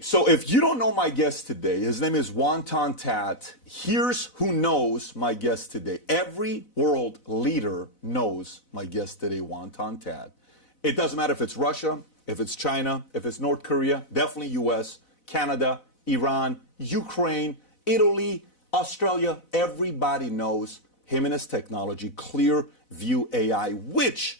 So if you don't know my guest today, his name is Hoan Ton-That. Here's who knows my guest today. Every world leader knows my guest today, Hoan Ton-That. It doesn't matter if it's Russia, if it's China, if it's North Korea, definitely US, Canada, Iran, Ukraine, Italy, Australia. Everybody knows him and his technology, Clearview AI, which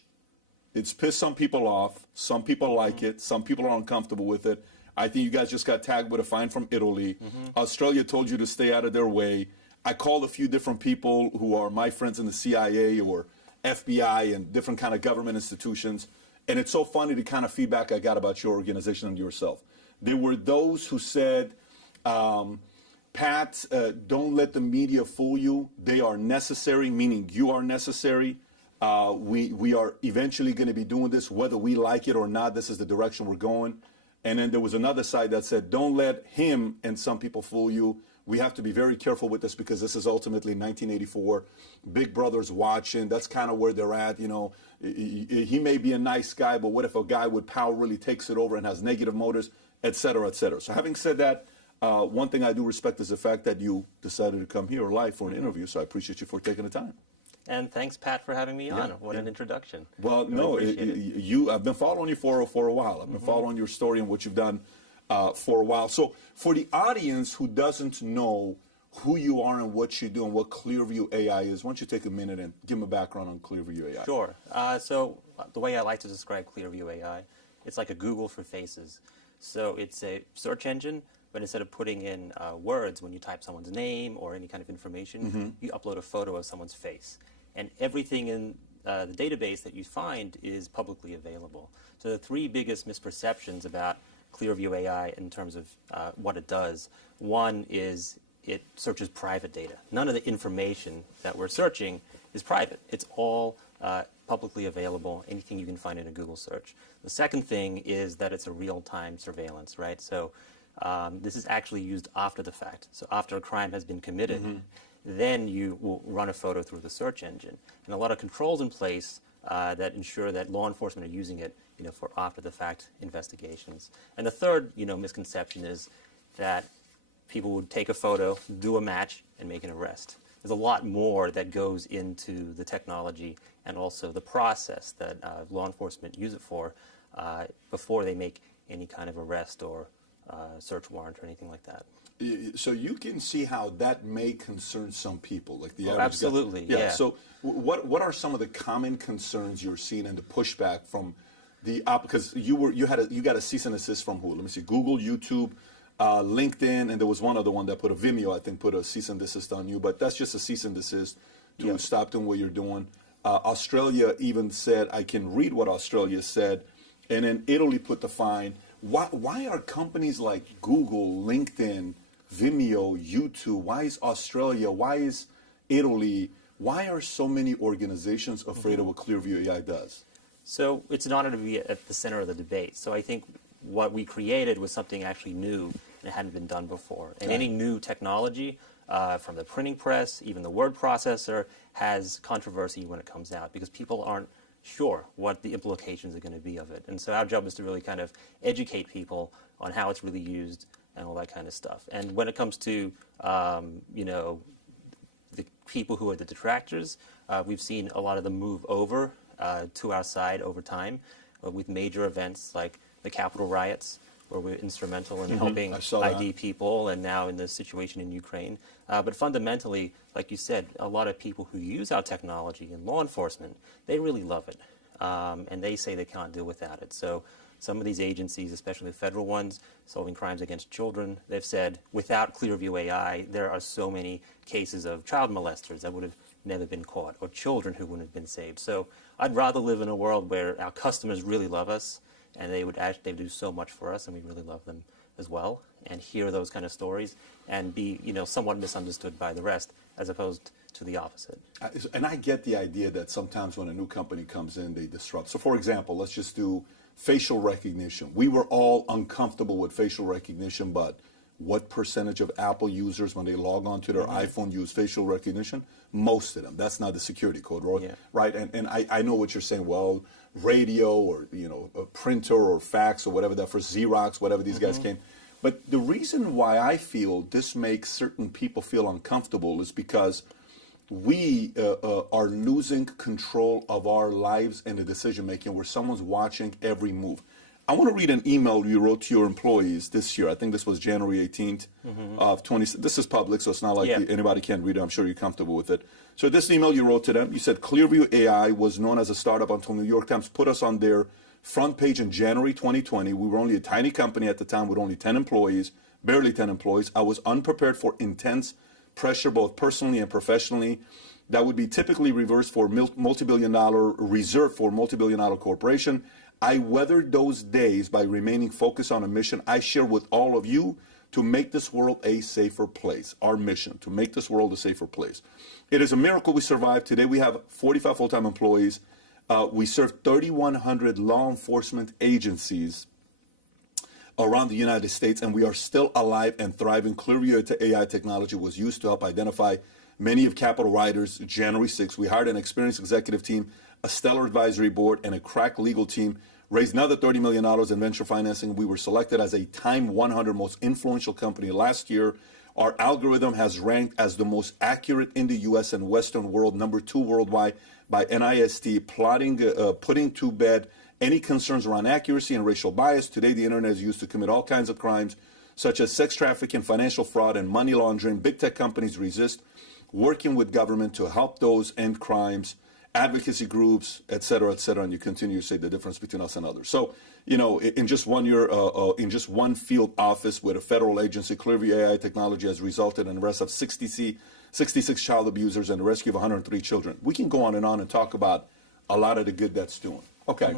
it's pissed some people off. Some people like it. Some people are uncomfortable with it. I think you guys just got tagged with a fine from Italy. Australia told you to stay out of their way. I called a few different people who are my friends in the CIA or FBI and different kind of government institutions. And it's so funny the kind of feedback I got about your organization and yourself. There were those who said, Pat, don't let the media fool you. They are necessary, meaning you are necessary. We are eventually going to be doing this, whether we like it or not. This is the direction we're going. And then there was another side that said, don't let him and some people fool you. We have to be very careful with this because this is ultimately 1984. Big Brother's watching. That's kind of where they're at. You know, he may be a nice guy, but what if a guy with power really takes it over and has negative motives, et cetera, et cetera. So having said that, one thing I do respect is the fact that you decided to come here live for an interview. So I appreciate you for taking the time. And thanks, Pat, for having me on. What an introduction. Well, I've been following you for a while. I've been following your story and what you've done for a while. So for the audience who doesn't know who you are and what you do and what Clearview AI is, why don't you take a minute and give them a background on Clearview AI? Sure. So the way I like to describe Clearview AI, it's like a Google for faces. So it's a search engine, but instead of putting in words when you type someone's name or any kind of information, you upload a photo of someone's face. And everything in the database that you find is publicly available. So the three biggest misperceptions about Clearview AI in terms of what it does, one is it searches private data. None of the information that we're searching is private. It's all publicly available, anything you can find in a Google search. The second thing is that it's a real-time surveillance, right? So this is actually used after the fact. So after a crime has been committed, then you will run a photo through the search engine. And a lot of controls in place that ensure that law enforcement are using it, for after-the-fact investigations. And the third, misconception is that people would take a photo, do a match, and make an arrest. There's a lot more that goes into the technology and also the process that law enforcement use it for before they make any kind of arrest or search warrant or anything like that. So you can see how that may concern some people, like the average absolutely, guy. yeah. So what are some of the common concerns you're seeing and the pushback from the because you got a cease and desist from who? Let me see, Google, YouTube, LinkedIn, and there was one other one that put a Vimeo, I think, put a cease and desist on you. But that's just a cease and desist to stop doing what you're doing. Australia even said, I can read what Australia said, and then Italy put the fine. Why are companies like Google, LinkedIn, Vimeo, YouTube, why is Australia, why is Italy, why are so many organizations afraid of what Clearview AI does? So it's an honor to be at the center of the debate. So I think what we created was something actually new and it hadn't been done before. And any new technology, from the printing press, even the word processor, has controversy when it comes out because people aren't sure what the implications are going to be of it. And so our job is to really kind of educate people on how it's really used and all that kind of stuff. And when it comes to, the people who are the detractors, we've seen a lot of them move over to our side over time with major events like the Capitol riots, where we're instrumental in helping ID people, and now in the situation in Ukraine. But fundamentally, like you said, a lot of people who use our technology in law enforcement, they really love it. And they say they can't do without it. So some of these agencies, especially the federal ones, solving crimes against children, they've said, without Clearview AI, there are so many cases of child molesters that would have never been caught, or children who wouldn't have been saved. So I'd rather live in a world where our customers really love us, and they would do so much for us, and we really love them as well, and hear those kind of stories, and be, somewhat misunderstood by the rest, as opposed to the opposite. And I get the idea that sometimes when a new company comes in, they disrupt. So for example, let's just do facial recognition. We were all uncomfortable with facial recognition, but what percentage of Apple users, when they log on to their iPhone, use facial recognition? Most of them. That's not the security code, right? And I know what you're saying. Well, radio or a printer or fax or whatever that for Xerox, whatever these guys came. But the reason why I feel this makes certain people feel uncomfortable is because we are losing control of our lives and the decision making where someone's watching every move. I want to read an email you wrote to your employees this year. I think this was January 18th of 20. This is public, so it's not like anybody can read it. I'm sure you're comfortable with it. So this email you wrote to them, you said Clearview AI was known as a startup until New York Times put us on their front page in January 2020. We were only a tiny company at the time with only 10 employees, barely 10 employees. I was unprepared for intense pressure, both personally and professionally. That would be typically reserved for multi-billion-dollar corporation. I weathered those days by remaining focused on a mission I share with all of you to make this world a safer place. Our mission, to make this world a safer place. It is a miracle we survived. Today we have 45 full-time employees. We serve 3,100 law enforcement agencies around the United States, and we are still alive and thriving. Clearview AI technology was used to help identify many of Capitol rioters. January 6th, we hired an experienced executive team, a stellar advisory board, and a crack legal team, raised another $30 million in venture financing. We were selected as a Time 100 most influential company last year. Our algorithm has ranked as the most accurate in the U.S. and Western world, #2 worldwide by NIST, putting to bed any concerns around accuracy and racial bias. Today, the internet is used to commit all kinds of crimes, such as sex trafficking, financial fraud, and money laundering. Big tech companies resist working with government to help those end crimes, advocacy groups, et cetera, and you continue to say the difference between us and others. So, you know, in just 1 year, in just one field office with a federal agency, Clearview AI technology has resulted in the arrest of 66 child abusers and the rescue of 103 children. We can go on and talk about a lot of the good that's doing. Okay.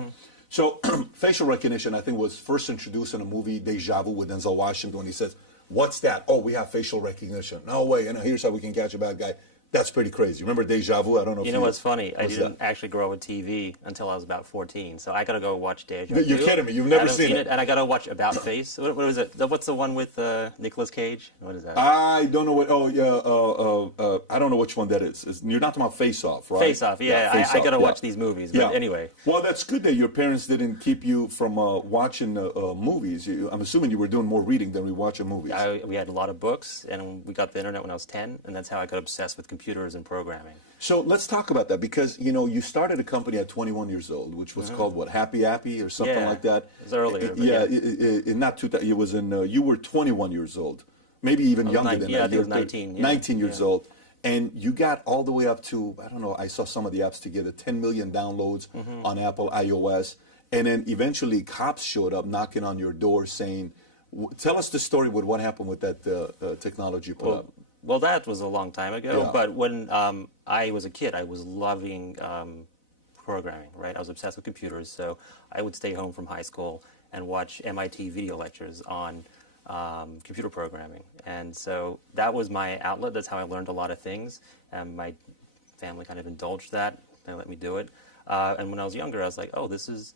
So facial recognition, I think, was first introduced in a movie, Deja Vu, with Denzel Washington, when he says, "What's that? Oh, we have facial recognition. No way, and here's how we can catch a bad guy." That's pretty crazy. Remember Deja Vu? I don't know if you know what's funny? I didn't actually grow up with TV until I was about 14, so I got to go watch Deja Vu. You're kidding me. You've never seen it. And I got to watch About Face. What was it? What's the one with Nicolas Cage? What is that? I don't know what. Oh, yeah. I don't know which one that is. You're not talking about Face Off, right? Face Off. Yeah, I got to watch these movies. But anyway. Well, that's good that your parents didn't keep you from watching movies. I'm assuming you were doing more reading than we watching movies. We had a lot of books, and we got the internet when I was 10, and that's how I got obsessed with computers and programming. So let's talk about that, because you know you started a company at 21 years old, which was called what, Happy Appy or something like that. It was earlier. Not 2000. It was in. You were 21 years old, maybe even younger than that. Yeah, I think it was 19. 19 years old, and you got all the way up to, I don't know. I saw some of the apps together, 10 million downloads on Apple iOS, and then eventually cops showed up knocking on your door saying, "Tell us the story with what happened with that technology you put up." Well, that was a long time ago, but when I was a kid, I was loving programming, right? I was obsessed with computers, so I would stay home from high school and watch MIT video lectures on computer programming. And so that was my outlet. That's how I learned a lot of things. And my family kind of indulged that. They let me do it. And when I was younger, I was like, oh, this is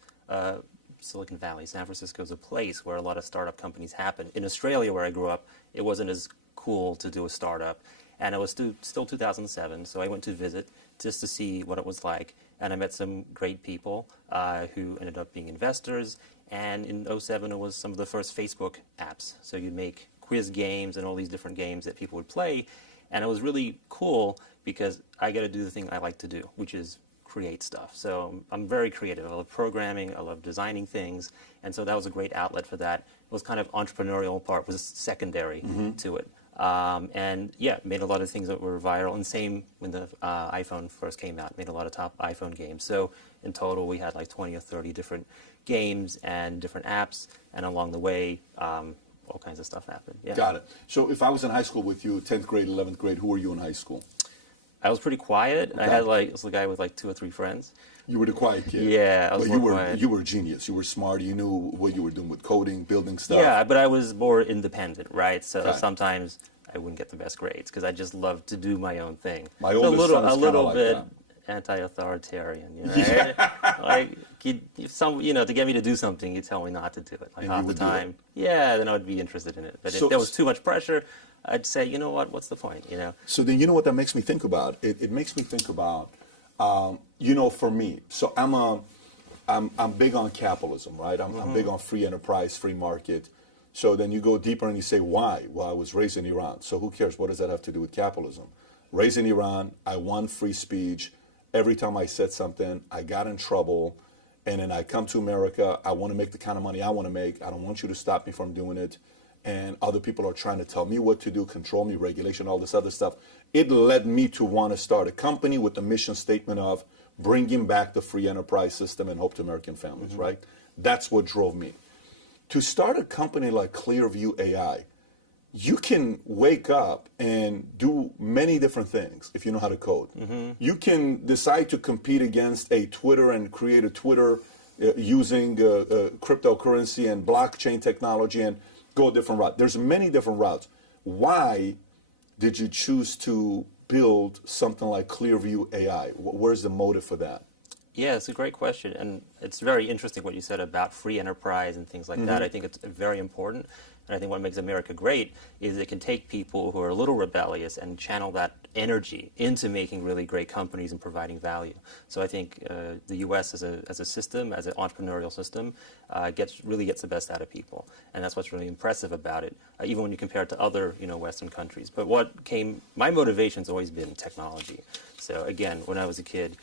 Silicon Valley. San Francisco is a place where a lot of startup companies happen. In Australia, where I grew up, it wasn't as cool to do a startup, and it was still 2007, so I went to visit just to see what it was like, and I met some great people who ended up being investors, and in 2007 it was some of the first Facebook apps, so you'd make quiz games and all these different games that people would play, and it was really cool because I got to do the thing I like to do, which is create stuff. So I'm very creative. I love programming, I love designing things, and so that was a great outlet for that. It was kind of entrepreneurial part was secondary to it. And yeah, made a lot of things that were viral, and same when the iPhone first came out, made a lot of top iPhone games. So in total, we had like 20 or 30 different games and different apps, and along the way, all kinds of stuff happened. Yeah. Got it. So if I was in high school with you, 10th grade, 11th grade, who were you in high school? I was pretty quiet. Okay. I was a guy with like 2 or 3 friends. You were the quiet kid. Yeah, I was more quiet. You were a genius. You were smart. You knew what you were doing with coding, building stuff. Yeah, but I was more independent, right? So sometimes I wouldn't get the best grades because I just loved to do my own thing. My oldest son is a little like bit that. Anti-authoritarian, you know. Right? Like to get me to do something, you tell me not to do it. Like half the time, then I would be interested in it. But if there was too much pressure, I'd say, you know what? What's the point? You know. So then, you know what that makes me think about? It makes me think about, for me. So I'm big on capitalism, right? I'm big on free enterprise, free market. So then you go deeper and you say, why? Well, I was raised in Iran. So who cares? What does that have to do with capitalism? Raised in Iran, I won free speech. Every time I said something, I got in trouble. And then I come to America, I want to make the kind of money I want to make. I don't want you to stop me from doing it. And other people are trying to tell me what to do, control me, regulation, all this other stuff. It led me to want to start a company with the mission statement of bringing back the free enterprise system and hope to American families, right? That's what drove me. To start a company like Clearview AI, you can wake up and do many different things if you know how to code. You can decide to compete against a Twitter and create a Twitter using cryptocurrency and blockchain technology and go a different route. There's many different routes. Why did you choose to build something like Clearview AI? Where's the motive for that? Yeah, it's a great question, and it's very interesting what you said about free enterprise and things like that. I think it's very important, and I think what makes America great is it can take people who are a little rebellious and channel that energy into making really great companies and providing value. So I think the U.S. as a system, as an entrepreneurial system, really gets the best out of people, and that's what's really impressive about it, even when you compare it to other Western countries. But my motivation's always been technology. So again, when I was a kid,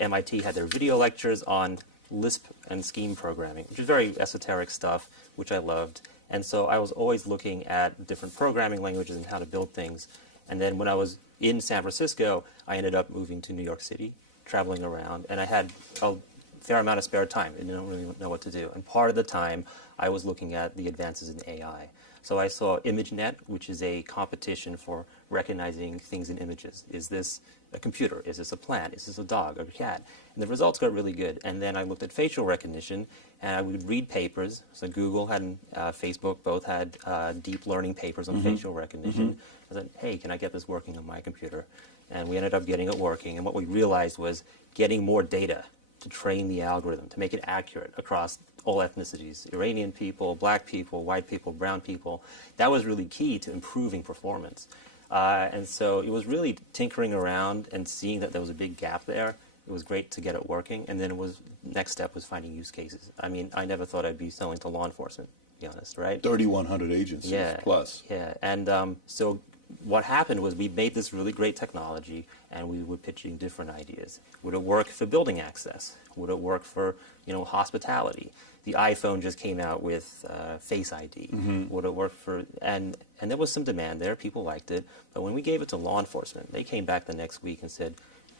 MIT had their video lectures on Lisp and scheme programming, which is very esoteric stuff, which I loved. And so I was always looking at different programming languages and how to build things. And then when I was in San Francisco, I ended up moving to New York City, traveling around, and I had a fair amount of spare time and didn't really know what to do. And part of the time, I was looking at the advances in AI. So I saw ImageNet, which is a competition for recognizing things in images. Is this a computer? Is this a plant? Is this a dog or a cat? And the results got really good. And then I looked at facial recognition, and I would read papers. So Google and Facebook both had deep learning papers on facial recognition. I said, hey, can I get this working on my computer? And we ended up getting it working. And what we realized was getting more data to train the algorithm, to make it accurate across all ethnicities, Iranian people, black people, white people, brown people. That was really key to improving performance. And so it was really tinkering around and seeing that there was a big gap there. It was great to get it working. And then next step was finding use cases. I mean, I never thought I'd be selling to law enforcement, to be honest, right? 3,100 agencies plus. Yeah, and so what happened was we made this really great technology, and we were pitching different ideas. Would it work for building access? Would it work for hospitality? The iPhone just came out with Face ID. Would it work for and there was some demand there. People liked it, but when we gave it to law enforcement, they came back the next week and said,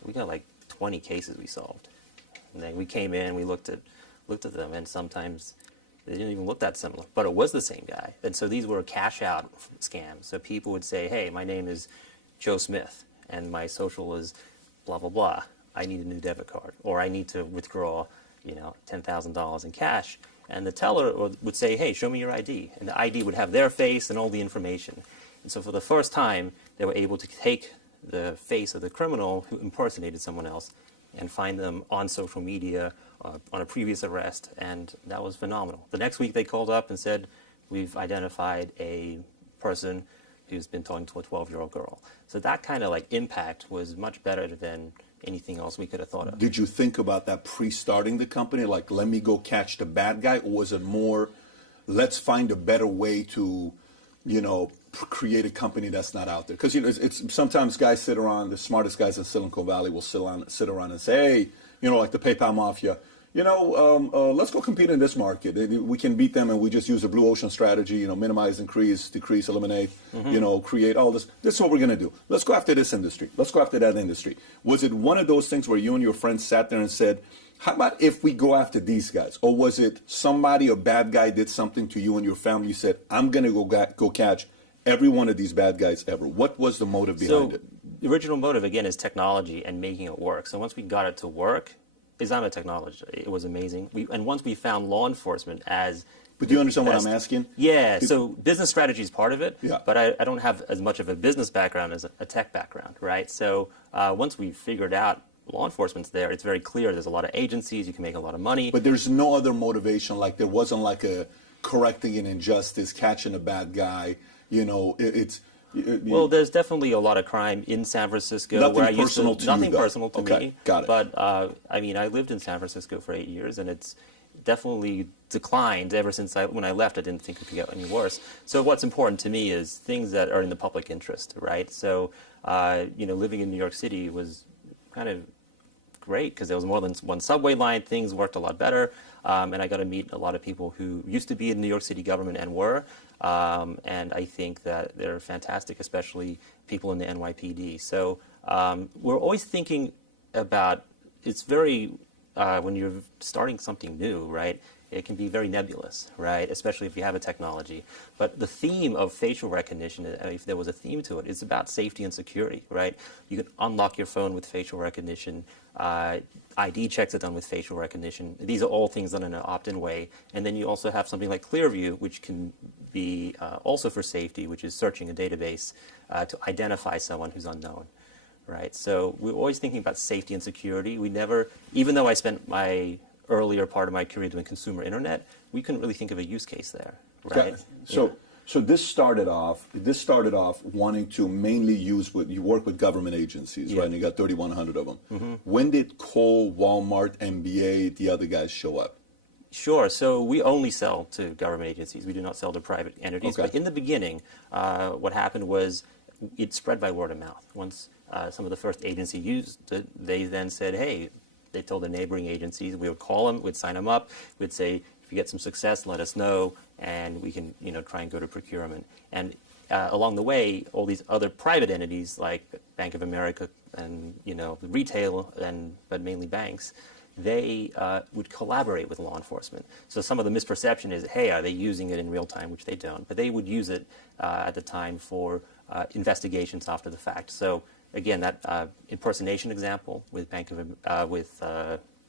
"We got like 20 cases we solved." And then we came in, we looked at them, and sometimes they didn't even look that similar, but it was the same guy. And so these were cash out scams. So people would say, hey, my name is Joe Smith, and my social is blah, blah, blah. I need a new debit card, or I need to withdraw, $10,000 in cash. And the teller would say, hey, show me your ID. And the ID would have their face and all the information. And so for the first time, they were able to take the face of the criminal who impersonated someone else and find them on social media, on a previous arrest, and that was phenomenal. The next week they called up and said, we've identified a person who's been talking to a 12-year-old girl. So that kind of impact was much better than anything else we could have thought of. Did you think about that pre-starting the company, like let me go catch the bad guy, or was it more, let's find a better way to, create a company that's not out there? Because it's sometimes guys sit around, the smartest guys in Silicon Valley will sit around and say, hey, like the PayPal mafia, let's go compete in this market. We can beat them, and we just use a blue ocean strategy, minimize, increase, decrease, eliminate, create all this. This is what we're going to do. Let's go after this industry. Let's go after that industry. Was it one of those things where you and your friends sat there and said, how about if we go after these guys? Or was it somebody, a bad guy, did something to you and your family? You said, I'm going to go catch every one of these bad guys ever. What was the motive behind it? The original motive, again, is technology and making it work. So once we got it to work, I'm a technologist. It was amazing. And once we found law enforcement as But do you understand what I'm asking? Yeah, so business strategy is part of it, Yeah. but I don't have as much of a business background as a tech background, right? So once we figured out law enforcement's there, it's very clear there's a lot of agencies, you can make a lot of money. But there's no other motivation, like there wasn't like a correcting an injustice, catching a bad guy, Well, there's definitely a lot of crime in San Francisco. Nothing personal to you, Nothing though. personal to Okay, me. got it. But I lived in San Francisco for 8 years, and definitely declined ever since when I left. I didn't think it could get any worse. So what's important to me is things that are in the public interest, right? So, living in New York City was kind of great because there was more than one subway line. Things worked a lot better, and I got to meet a lot of people who used to be in New York City government and were, and I think that they're fantastic, especially people in the NYPD. So we're always thinking about, it's very, when you're starting something new, right, it can be very nebulous, right, especially if you have a technology. But the theme of facial recognition, if there was a theme to it, it's about safety and security, right? You can unlock your phone with facial recognition. ID checks are done with facial recognition. These are all things done in an opt-in way. And then you also have something like Clearview, which can be also for safety, which is searching a database to identify someone who's unknown, right? So we're always thinking about safety and security. We never, even though I spent my earlier part of my career doing consumer internet, we couldn't really think of a use case there, right? Yeah. So this started off wanting to mainly you work with government agencies, right? And you got 3,100 of them. Mm-hmm. When did Cole, Walmart, NBA, the other guys show up? Sure. So we only sell to government agencies. We do not sell to private entities. Okay. But in the beginning, what happened was it spread by word of mouth. Once some of the first agencies used it, they then said, hey, they told the neighboring agencies. We would call them, we'd sign them up, we'd say, if you get some success, let us know, and we can, try and go to procurement. And along the way, all these other private entities like Bank of America and retail, but mainly banks, they would collaborate with law enforcement. So some of the misperception is, hey, are they using it in real time, which they don't. But they would use it at the time for investigations after the fact. So again, that impersonation example with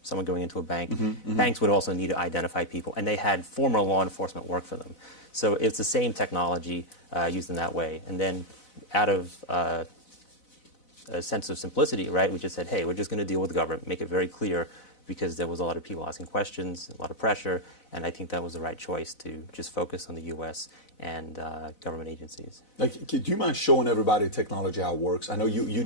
someone going into a bank, banks would also need to identify people, and they had former law enforcement work for them. So it's the same technology used in that way. And then out of a sense of simplicity, right, we just said, hey, we're just going to deal with the government, make it very clear, because there was a lot of people asking questions, a lot of pressure, and I think that was the right choice to just focus on the U.S. and government agencies. Do you mind showing everybody technology how it works? I know you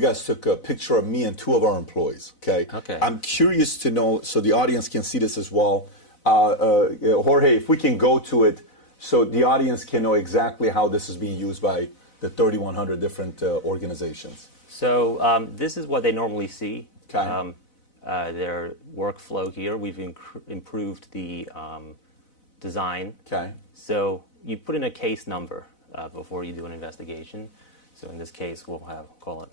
guys took a picture of me and two of our employees. Okay. I'm curious to know, so the audience can see this as well. Jorge, if we can go to it, so the audience can know exactly how this is being used by the 3,100 different organizations. So this is what they normally see. Okay. Their workflow here. We've improved the design. Okay. So you put in a case number before you do an investigation. So in this case, we'll call it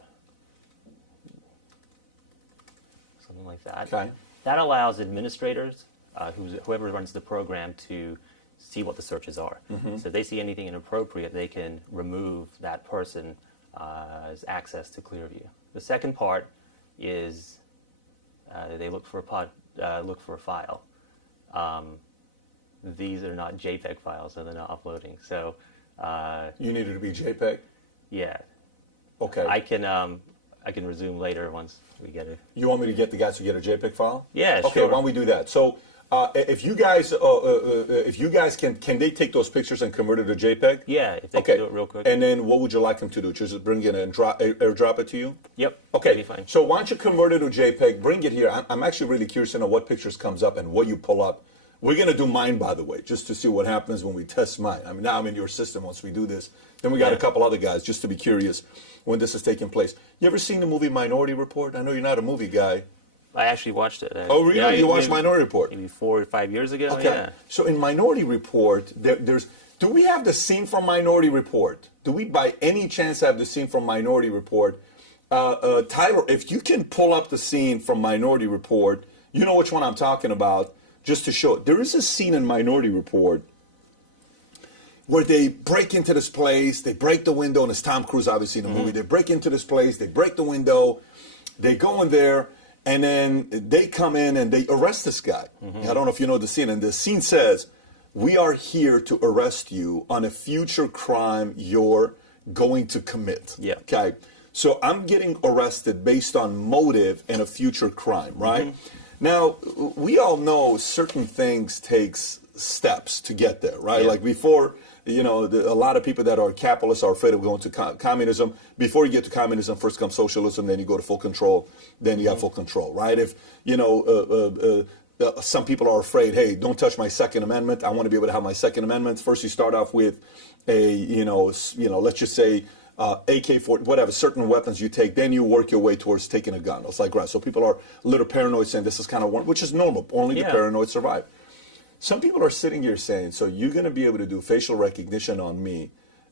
something like that. Okay. That allows administrators, whoever runs the program, to see what the searches are. Mm-hmm. So if they see anything inappropriate, they can remove that person's access to Clearview. The second part is they look for a file. These are not JPEG files, so they're not uploading. So you need it to be JPEG? Yeah. Okay. I can resume later once we get it. You want me to get the guys to get a JPEG file? Yeah, okay, sure. Why don't we do that? So if you guys can they take those pictures and convert it to JPEG? Yeah, if they can do it real quick. And then what would you like them to do? Just bring it and airdrop it to you? Yep. Okay. That'd be fine. So why don't you convert it to JPEG? Bring it here. I'm actually really curious to know what pictures comes up and what you pull up. We're going to do mine, by the way, just to see what happens when we test mine. I mean, now I'm in your system once we do this. Then we got a couple other guys, just to be curious when this is taking place. You ever seen the movie Minority Report? I know you're not a movie guy. I actually watched it. Oh, really? Yeah, you watched Minority Report? Maybe 4 or 5 years ago, Okay. yeah. So in Minority Report, do we have the scene from Minority Report? Do we by any chance have the scene from Minority Report? Tyler, if you can pull up the scene from Minority Report, you know which one I'm talking about, just to show. There is a scene in Minority Report where they break into this place, they break the window, and it's Tom Cruise, obviously, in the movie. They break into this place, they break the window, they go in there, and then they come in and they arrest this guy. I don't know if you know the scene. And the scene says, we are here to arrest you on a future crime you're going to commit. Yeah. Okay. So I'm getting arrested based on motive and a future crime, right? Now, we all know certain things takes steps to get there, right? Yeah. Like before, a lot of people that are capitalists are afraid of going to communism. Before you get to communism, first comes socialism, then you go to full control, then you have full control, right? If, some people are afraid, hey, don't touch my Second Amendment. I want to be able to have my Second Amendment. First, you start off with let's just say AK-40, whatever, certain weapons you take, then you work your way towards taking a gun. It's like, right, so people are a little paranoid saying this is kind of one, which is normal. Only the paranoid survive. Some people are sitting here saying, so you're going to be able to do facial recognition on me,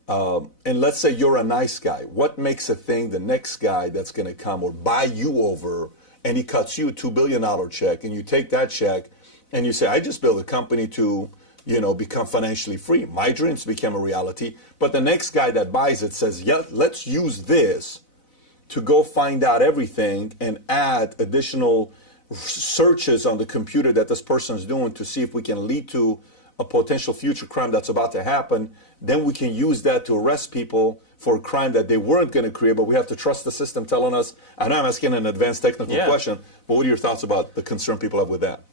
and let's say you're a nice guy. What makes a thing the next guy that's going to come or buy you over, and he cuts you a $2 billion check, and you take that check, and you say, I just built a company to, become financially free. My dreams became a reality. But the next guy that buys it says, yeah, let's use this to go find out everything and add additional searches on the computer that this person is doing to see if we can lead to a potential future crime that's about to happen. Then we can use that to arrest people for a crime that they weren't going to create, but we have to trust the system telling us. I know I'm asking an advanced technical question, but what are your thoughts about the concern people have with that?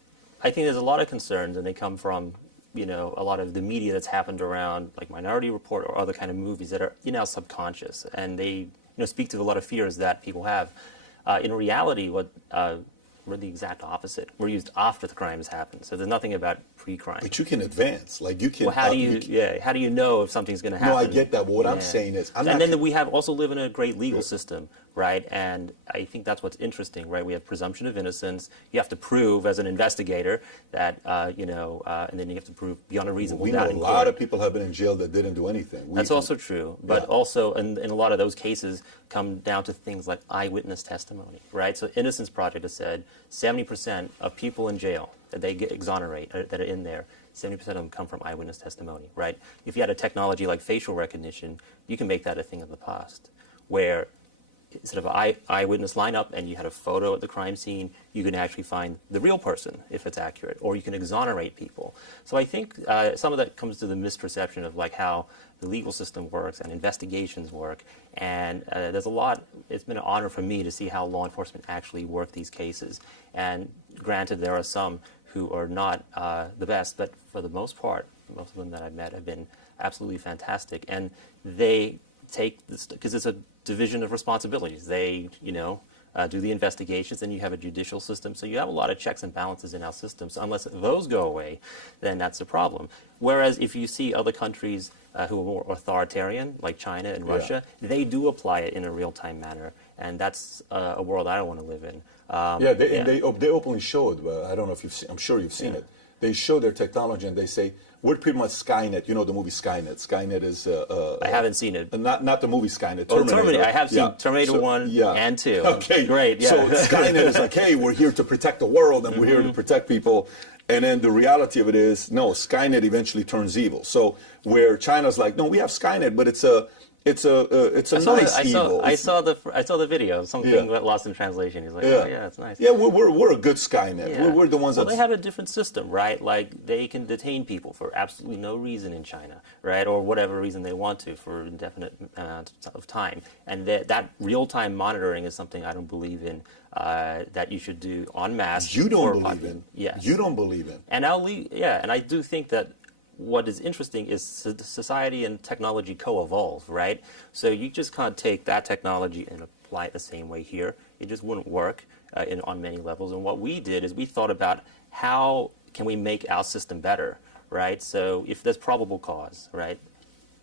I think there's a lot of concerns, and they come from a lot of the media that's happened around, like Minority Report or other kind of movies that are subconscious, and they speak to a lot of fears that people have. In reality, we're the exact opposite. We're used after the crime has happened, so there's nothing about pre-crime. But you can advance, like you can. Well, how do you know if something's going to happen? No, I get that. But what I'm saying is, then we have also live in a great legal system, right? And I think that's what's interesting, right? We have presumption of innocence. You have to prove as an investigator that and then you have to prove beyond a reasonable doubt. We know a lot of people have been in jail that didn't do anything. That's also true, but also, in a lot of those cases, come down to things like eyewitness testimony, right? So Innocence Project has said 70% of people in jail that they get exonerate, that are in there, 70% of them come from eyewitness testimony, right? If you had a technology like facial recognition, you can make that a thing of the past, where instead of an eyewitness lineup and you had a photo at the crime scene, you can actually find the real person if it's accurate, or you can exonerate people. So I think some of that comes to the misperception of like how the legal system works and investigations work. And there's a lot. It's been an honor for me to see how law enforcement actually work these cases. And granted, there are some who are not the best, but for the most part, most of them that I've met have been absolutely fantastic. And they take this, because it's a division of responsibilities. They, do the investigations, and you have a judicial system. So you have a lot of checks and balances in our system. So unless those go away, then that's a problem. Whereas if you see other countries who are more authoritarian, like China and Russia, they do apply it in a real-time manner. And that's a world I don't want to live in. They openly showed, I don't know if you've seen, I'm sure you've seen it. They show their technology and they say, we're pretty much Skynet. You know the movie Skynet. Skynet is... I haven't seen it. Not the movie Skynet. Terminator. I have seen Terminator 1 and 2. Okay. Great. Yeah. So Skynet is like, hey, we're here to protect the world and we're here to protect people. And then the reality of it is, no, Skynet eventually turns evil. So where China's like, no, we have Skynet, but it's a nice evil. I saw the video. Something got lost in translation. He's like, oh yeah, it's nice. Yeah, we're a good Skynet. Yeah. We're the ones that. Well, they have a different system, right? Like they can detain people for absolutely no reason in China, right, or whatever reason they want to for indefinite amount of time. And that real-time monitoring is something I don't believe in. That you should do en masse. You don't believe in. Yes. You don't believe in. And and I do think that. What is interesting is society and technology co-evolve, right? So you just can't take that technology and apply it the same way here. It just wouldn't work on many levels. And what we did is we thought about how can we make our system better, right? So if there's probable cause, right?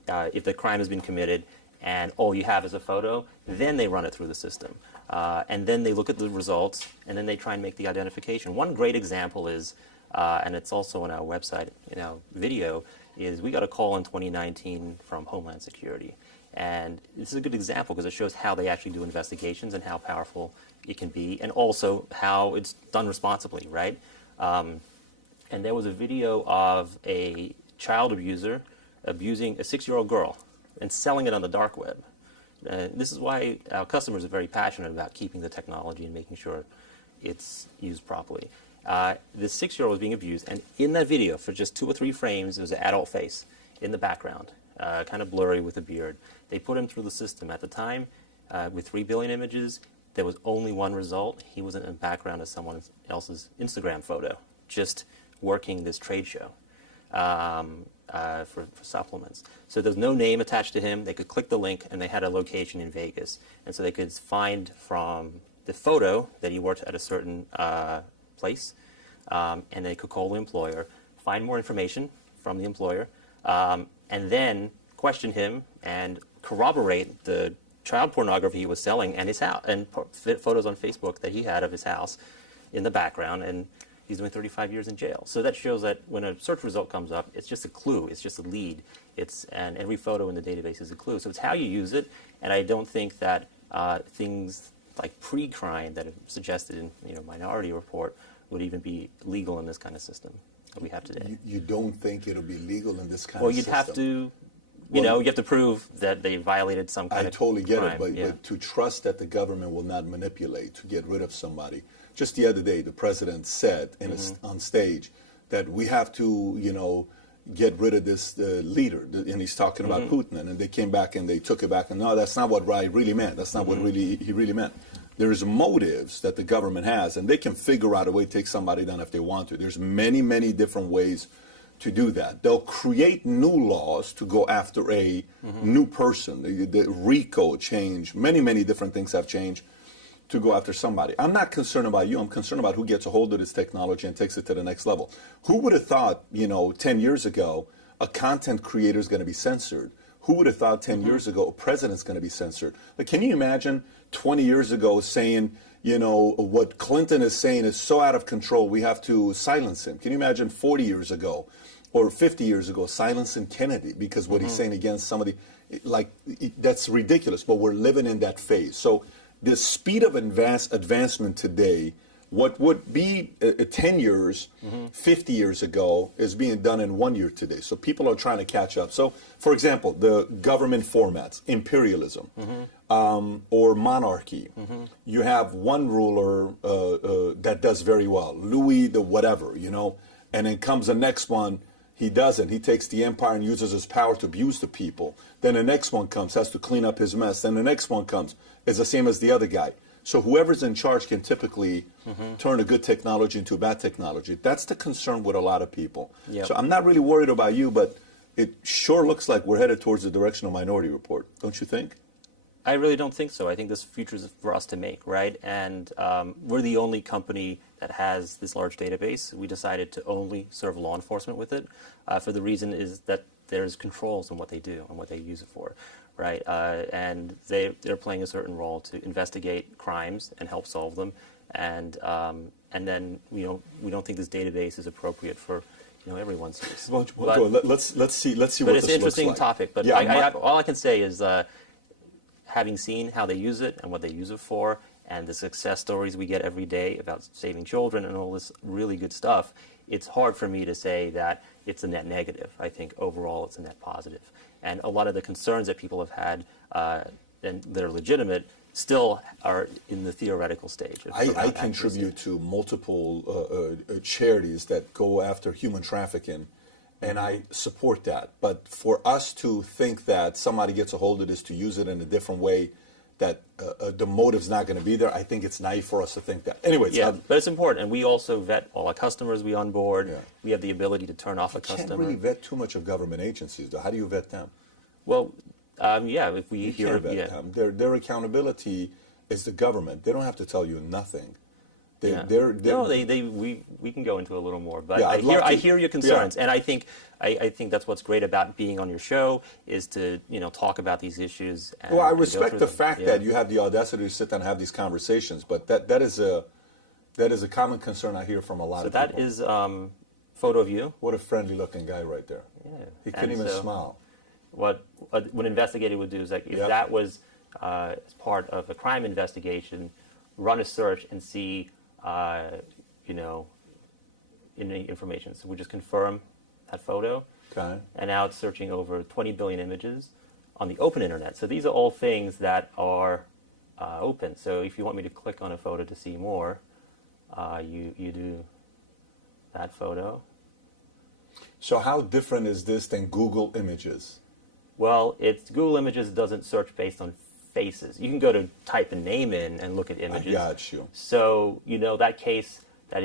If the crime has been committed and all you have is a photo, then they run it through the system. And then they look at the results and then they try and make the identification. One great example is and it's also on our website, video, is we got a call in 2019 from Homeland Security. And this is a good example because it shows how they actually do investigations and how powerful it can be, and also how it's done responsibly, right? And there was a video of a child abuser abusing a 6-year-old girl and selling it on the dark web. This is why our customers are very passionate about keeping the technology and making sure it's used properly. The 6-year-old was being abused, and in that video, for just 2 or 3 frames, there was an adult face in the background, kind of blurry with a beard. They put him through the system. At the time, with 3 billion images, there was only one result. He was in the background of someone else's Instagram photo, just working this trade show for supplements. So there's no name attached to him. They could click the link, and they had a location in Vegas. And so they could find from the photo that he worked at a certain place, and they could call the employer, find more information from the employer, and then question him and corroborate the child pornography he was selling and his house, and photos on Facebook that he had of his house in the background, and he's doing 35 years in jail. So that shows that when a search result comes up, it's just a clue, it's just a lead, and every photo in the database is a clue. So it's how you use it, and I don't think that things like pre-crime that are suggested in Minority Report would even be legal in this kind of system that we have today. You don't think it'll be legal in this kind Well, of you'd system? have to, you have to prove that they violated some kind I of totally get crime. it, but to trust that the government will not manipulate to get rid of somebody. Just the other day, the president said on stage that we have to, get rid of this leader, and he's talking about Putin, and they came back and they took it back, and no, that's not what I really meant. That's not what he really meant. There's motives that the government has, and they can figure out a way to take somebody down if they want to. There's many, many different ways to do that. They'll create new laws to go after a new person. The RICO changed. Many, many different things have changed to go after somebody. I'm not concerned about you. I'm concerned about who gets a hold of this technology and takes it to the next level. Who would have thought, 10 years ago, a content creator is going to be censored? Who would have thought 10 years ago a president's going to be censored? Like, can you imagine 20 years ago saying, what Clinton is saying is so out of control, we have to silence him? Can you imagine 40 years ago or 50 years ago silencing Kennedy because what he's saying against somebody, that's ridiculous, but we're living in that phase. So the speed of advancement today, what would be 10 years, 50 years ago, is being done in 1 year today. So people are trying to catch up. So, for example, the government formats, imperialism or monarchy. You have one ruler that does very well, Louis the whatever, and then comes the next one. He doesn't. He takes the empire and uses his power to abuse the people. Then the next one comes, has to clean up his mess. Then the next one comes, is the same as the other guy. So whoever's in charge can typically turn a good technology into a bad technology. That's the concern with a lot of people. Yep. So I'm not really worried about you, but it sure looks like we're headed towards the direction of Minority Report. Don't you think? I really don't think so. I think this future is for us to make, right? And we're the only company that has this large database. We decided to only serve law enforcement with it for the reason is that there's controls on what they do and what they use it for, right? And they're playing a certain role to investigate crimes and help solve them. And then we don't think this database is appropriate for everyone's use. Let's see what this looks like. But it's an interesting topic. But yeah, all I can say is, having seen how they use it and what they use it for, and the success stories we get every day about saving children and all this really good stuff, it's hard for me to say that it's a net negative. I think overall it's a net positive. And a lot of the concerns that people have had and that are legitimate still are in the theoretical stage. I contribute to multiple charities that go after human trafficking, and I support that. But for us to think that somebody gets a hold of this to use it in a different way, that the motive's not going to be there, I think it's naive for us to think that. Anyways. Yeah, but it's important. And we also vet all our customers we onboard. Yeah. We have the ability to turn off a customer. You can't really vet too much of government agencies, though. How do you vet them? Well, if we hear... vet them. Their accountability is the government. They don't have to tell you nothing. We can go into a little more, but yeah, I hear your concerns, and I think that's what's great about being on your show is to talk about these issues. And, I respect the fact that you have the audacity to sit down and have these conversations, but that is a common concern I hear from a lot of people. So that is photo of you. What a friendly looking guy right there. Yeah, he couldn't even smile. What an investigator would do is if that was as part of a crime investigation, run a search and see. Any information. So we just confirm that photo. Okay. And now it's searching over 20 billion images on the open internet. So these are all things that are open. So if you want me to click on a photo to see more, you do that photo. So how different is this than Google Images? Well, Google Images doesn't search based on faces. You can go to type a name in and look at images. I got you. So, that case that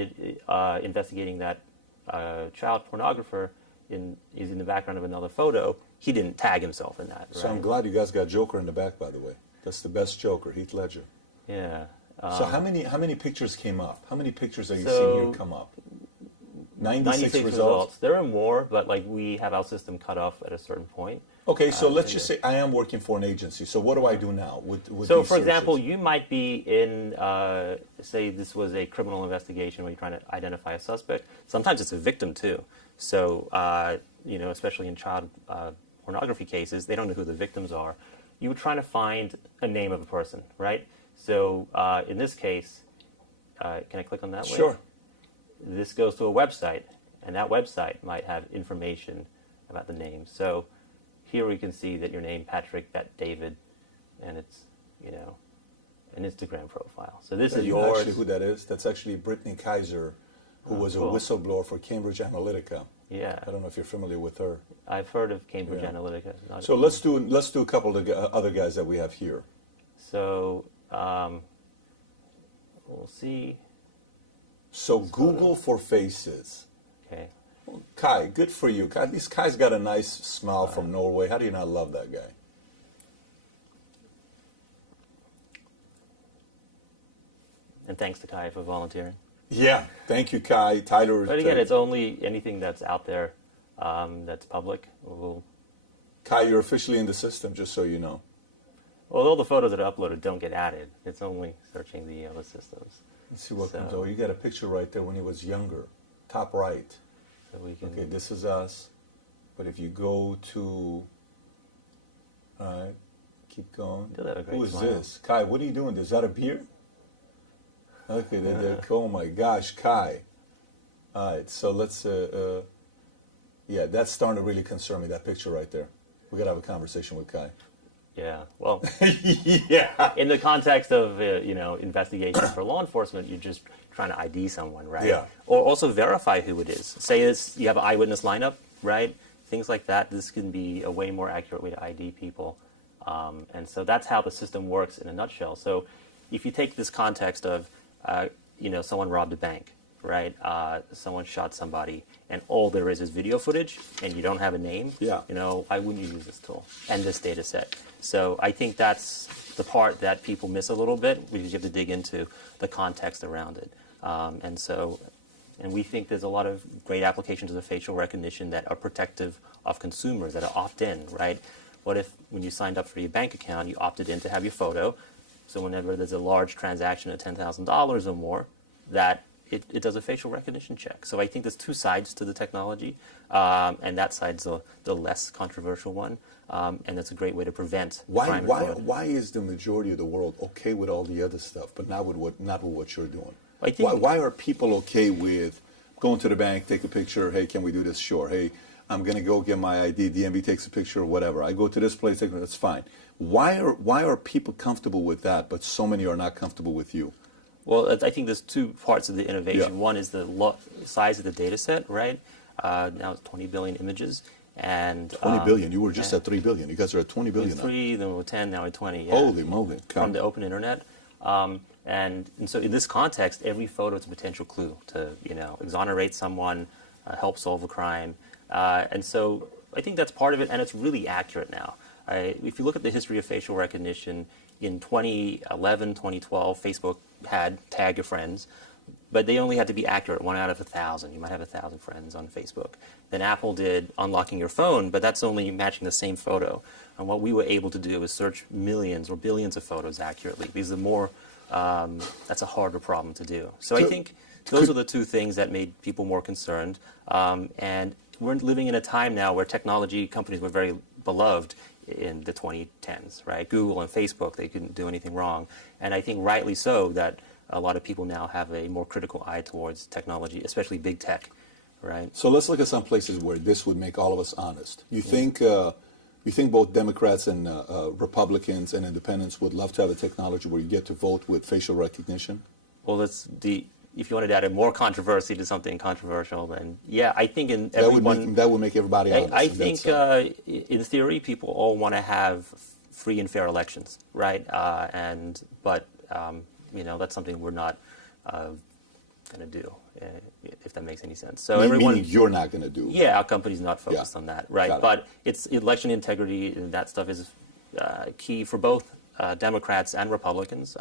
investigating that child pornographer is in the background of another photo, he didn't tag himself in that. So I'm glad you guys got Joker in the back, by the way. That's the best Joker, Heath Ledger. Yeah. So how many pictures came up? How many pictures are you seeing here come up? 96 results? There are more, but like we have our system cut off at a certain point. Okay, so let's just say I am working for an agency. So what do I do now with So, these for example, searches? you might be in, say, this was a criminal investigation where you're trying to identify a suspect. Sometimes it's a victim too. So, especially in child pornography cases, they don't know who the victims are. You were trying to find a name of a person, right? So, in this case, can I click on that? Sure. This goes to a website, and that website might have information about the name. So here we can see that your name, Patrick, Bet David, and it's, an Instagram profile. So this is You know yours. actually who that is? That's actually Brittany Kaiser, who was cool. a whistleblower for Cambridge Analytica. Yeah. I don't know if you're familiar with her. I've heard of Cambridge Analytica. So let's do a couple of the other guys that we have here. So we'll see. So Google for faces. Okay. Kai, good for you. Kai, this Kai's got a nice smile from Norway. How do you not love that guy? And thanks to Kai for volunteering. Yeah, thank you, Kai. Tyler. But again, it's only anything that's out there that's public. Kai, you're officially in the system, just so you know. Well, all the photos that are uploaded don't get added. It's only searching the other systems. Let's see what comes. Oh, you got a picture right there when he was younger. Top right. So we can. Okay, this is us. But if you go to, all right, keep going. Still have a great Who is smile. this? Kai, what are you doing? Is that a beer? Okay, oh my gosh, Kai. All right, so let's, yeah, that's starting to really concern me, that picture right there. We got to have a conversation with Kai. Yeah. Well, Yeah. in the context of investigation for law enforcement, you're just trying to ID someone, right? Yeah. Or also verify who it is. Say you have an eyewitness lineup, right? Things like that. This can be a way more accurate way to ID people, and so that's how the system works in a nutshell. So, if you take this context of, someone robbed a bank, right? Someone shot somebody, and all there is video footage, and you don't have a name. Yeah. Why wouldn't you use this tool and this data set? So I think that's the part that people miss a little bit, because you have to dig into the context around it. And we think there's a lot of great applications of the facial recognition that are protective of consumers, that are opt-in, right? What if when you signed up for your bank account, you opted in to have your photo, so whenever there's a large transaction of $10,000 or more, that it does a facial recognition check. So I think there's two sides to the technology, and that side's the less controversial one, and it's a great way to prevent crime and fraud. Why is the majority of the world okay with all the other stuff, but not with what you're doing? I think, Why are people okay with going to the bank, take a picture, hey, can we do this? Sure. Hey, I'm going to go get my ID, DMV takes a picture or whatever. I go to this place, that's fine. Why are people comfortable with that, but so many are not comfortable with you? Well, I think there's two parts of the innovation. Yeah. One is the size of the data set, right? Now it's 20 billion images. And 20 billion. You were just at 3 billion. You guys are at 20 billion now. 3, then we're 10, now we're 20. Yeah. Holy moly. From the open internet. And so in this context, every photo is a potential clue to, exonerate someone, help solve a crime. And so I think that's part of it, and it's really accurate now. If you look at the history of facial recognition, in 2011, 2012, Facebook had tag your friends, but they only had to be accurate, 1 out of 1,000. You might have 1,000 friends on Facebook. Then Apple did unlocking your phone, but that's only matching the same photo. And what we were able to do is search millions or billions of photos accurately. These are more, that's a harder problem to do. So I think those are the two things that made people more concerned. And we're living in a time now where technology companies were very beloved in the 2010s, right? Google and Facebook, they couldn't do anything wrong. And I think rightly so that a lot of people now have a more critical eye towards technology, especially big tech, right? So let's look at some places where this would make all of us honest. You think both Democrats and Republicans and independents would love to have a technology where you get to vote with facial recognition? Well, if you wanted to add more controversy to something controversial, then yeah, I think that would make everybody honest. I think in theory, people all want to have free and fair elections, right? But that's something we're not going to do, if that makes any sense. So meaning you're not going to do. Yeah, our company's not focused on that, right? Got it. But it's election integrity, and that stuff is key for both Democrats and Republicans.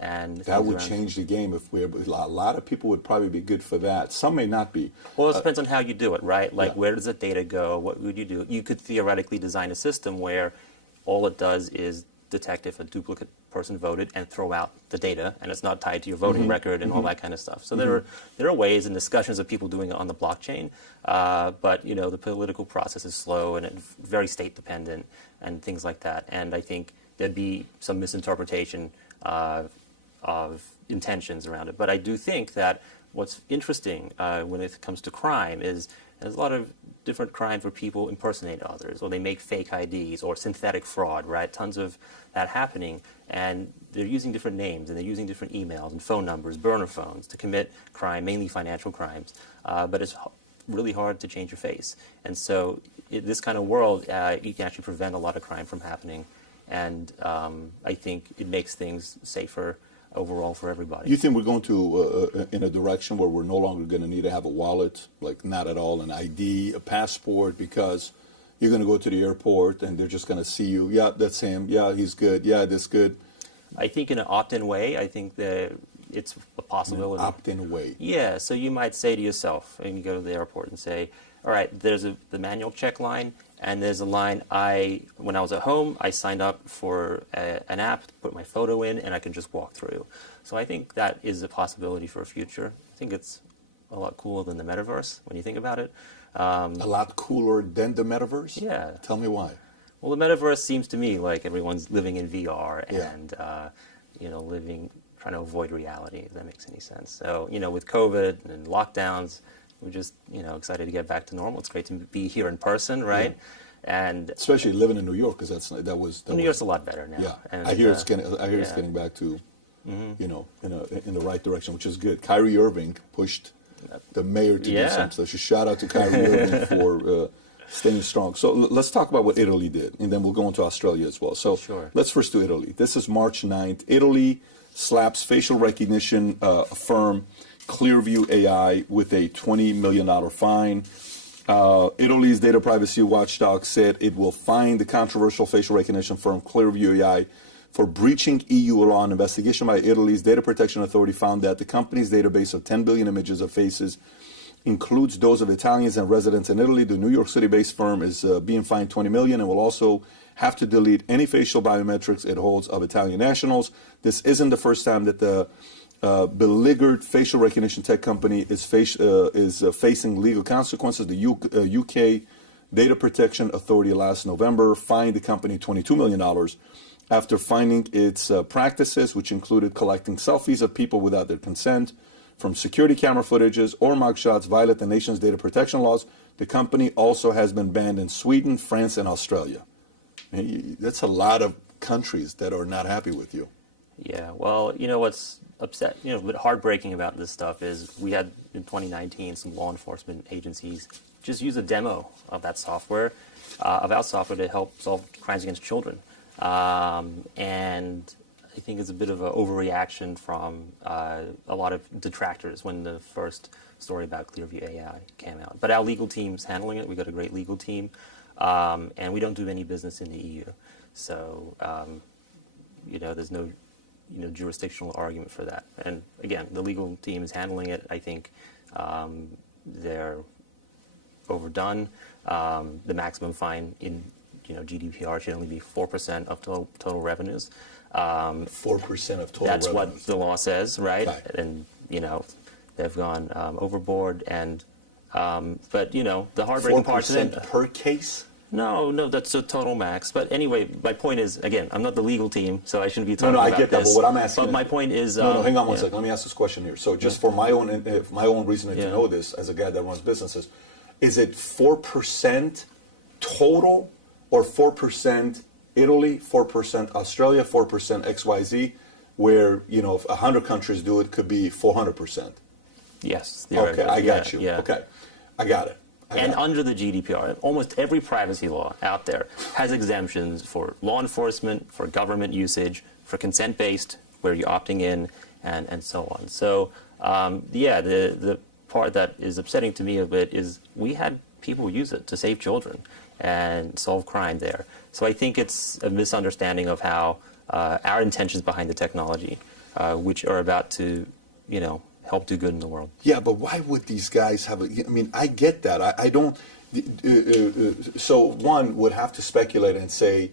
And that would change the game if a lot of people would probably be good for that. Some may not be. Well, it depends on how you do it, right? Like, Yeah. where does the data go? What would you do? You could theoretically design a system where all it does is detect if a duplicate person voted and throw out the data, and it's not tied to your voting record and all that kind of stuff. So there are ways and discussions of people doing it on the blockchain, but the political process is slow and it's very state dependent and things like that. And I think there'd be some misinterpretation of intentions around it. But I do think that what's interesting when it comes to crime is there's a lot of different crimes where people impersonate others, or they make fake IDs, or synthetic fraud, right? Tons of that happening, and they're using different names, and they're using different emails and phone numbers, burner phones, to commit crime, mainly financial crimes. But it's really hard to change your face. And so in this kind of world, you can actually prevent a lot of crime from happening. And I think it makes things safer overall for everybody. You think we're going to in a direction where we're no longer going to need to have a wallet, like not at all, an ID, a passport, because you're going to go to the airport and they're just going to see you. Yeah, that's him. Yeah, he's good. Yeah, that's good. I think in an opt-in way, I think that it's a possibility. Opt-in way. Yeah, so you might say to yourself, and you go to the airport and say, all right, there's the manual check line, and there's a line, when I was at home, I signed up for an app to put my photo in, and I can just walk through. So I think that is a possibility for a future. I think it's a lot cooler than the metaverse when you think about it. A lot cooler than the metaverse? Yeah. Tell me why. Well, the metaverse seems to me like everyone's living in VR Yeah. and, trying to avoid reality, if that makes any sense. So, with COVID and lockdowns, we're just, excited to get back to normal. It's great to be here in person, right? Yeah. And especially living in New York, because New York's a lot better now. Yeah, and, I hear it's getting back to, in the right direction, which is good. Kyrie Irving pushed the mayor to do something. So shout out to Kyrie Irving for staying strong. So let's talk about what Italy did, and then we'll go into Australia as well. So let's first do Italy. This is March 9th. Italy slaps facial recognition firm Clearview AI with a $20 million fine. Italy's data privacy watchdog said it will fine the controversial facial recognition firm Clearview AI for breaching EU law. An investigation by Italy's data protection authority found that the company's database of 10 billion images of faces includes those of Italians and residents in Italy. The New York City-based firm is being fined $20 million and will also have to delete any facial biometrics it holds of Italian nationals. This isn't the first time that the beleaguered facial recognition tech company is facing legal consequences. The UK Data Protection Authority last November fined the company $22 million after finding its practices, which included collecting selfies of people without their consent from security camera footages or mugshots, violate the nation's data protection laws. The company also has been banned in Sweden, France, and Australia. That's a lot of countries that are not happy with you. Yeah, well, what's a bit heartbreaking about this stuff is we had in 2019 some law enforcement agencies just use a demo of that software, of our software to help solve crimes against children. And I think it's a bit of an overreaction from a lot of detractors when the first story about Clearview AI came out. But our legal team's handling it. We've got a great legal team, and we don't do any business in the EU. So, there's no jurisdictional argument for that. And again, the legal team is handling it. I think they're overdone. The maximum fine in GDPR should only be 4% of total revenues. 4% of total that's revenues. what the law says, right? Right. And they've gone overboard. And but the heartbreaking part is 4% per case. No, that's a total max. But anyway, my point is, again, I'm not the legal team, so I shouldn't be talking about this. No, I get that, but what I'm asking But my point is... hang on one second. Let me ask this question here. So just for my own reasoning to know this, as a guy that runs businesses, is it 4% total, or 4% Italy, 4% Australia, 4% XYZ, where, if 100 countries do it, could be 400%? Yes. Okay, I got you. Yeah. Okay, I got it. And under the GDPR, almost every privacy law out there has exemptions for law enforcement, for government usage, for consent-based, where you're opting in, and so on. So, the part that is upsetting to me a bit is we had people use it to save children and solve crime there. So I think it's a misunderstanding of how our intentions behind the technology, which are about to, help do good in the world. Yeah, but why would these guys have I mean, I get that. I don't. So one would have to speculate and say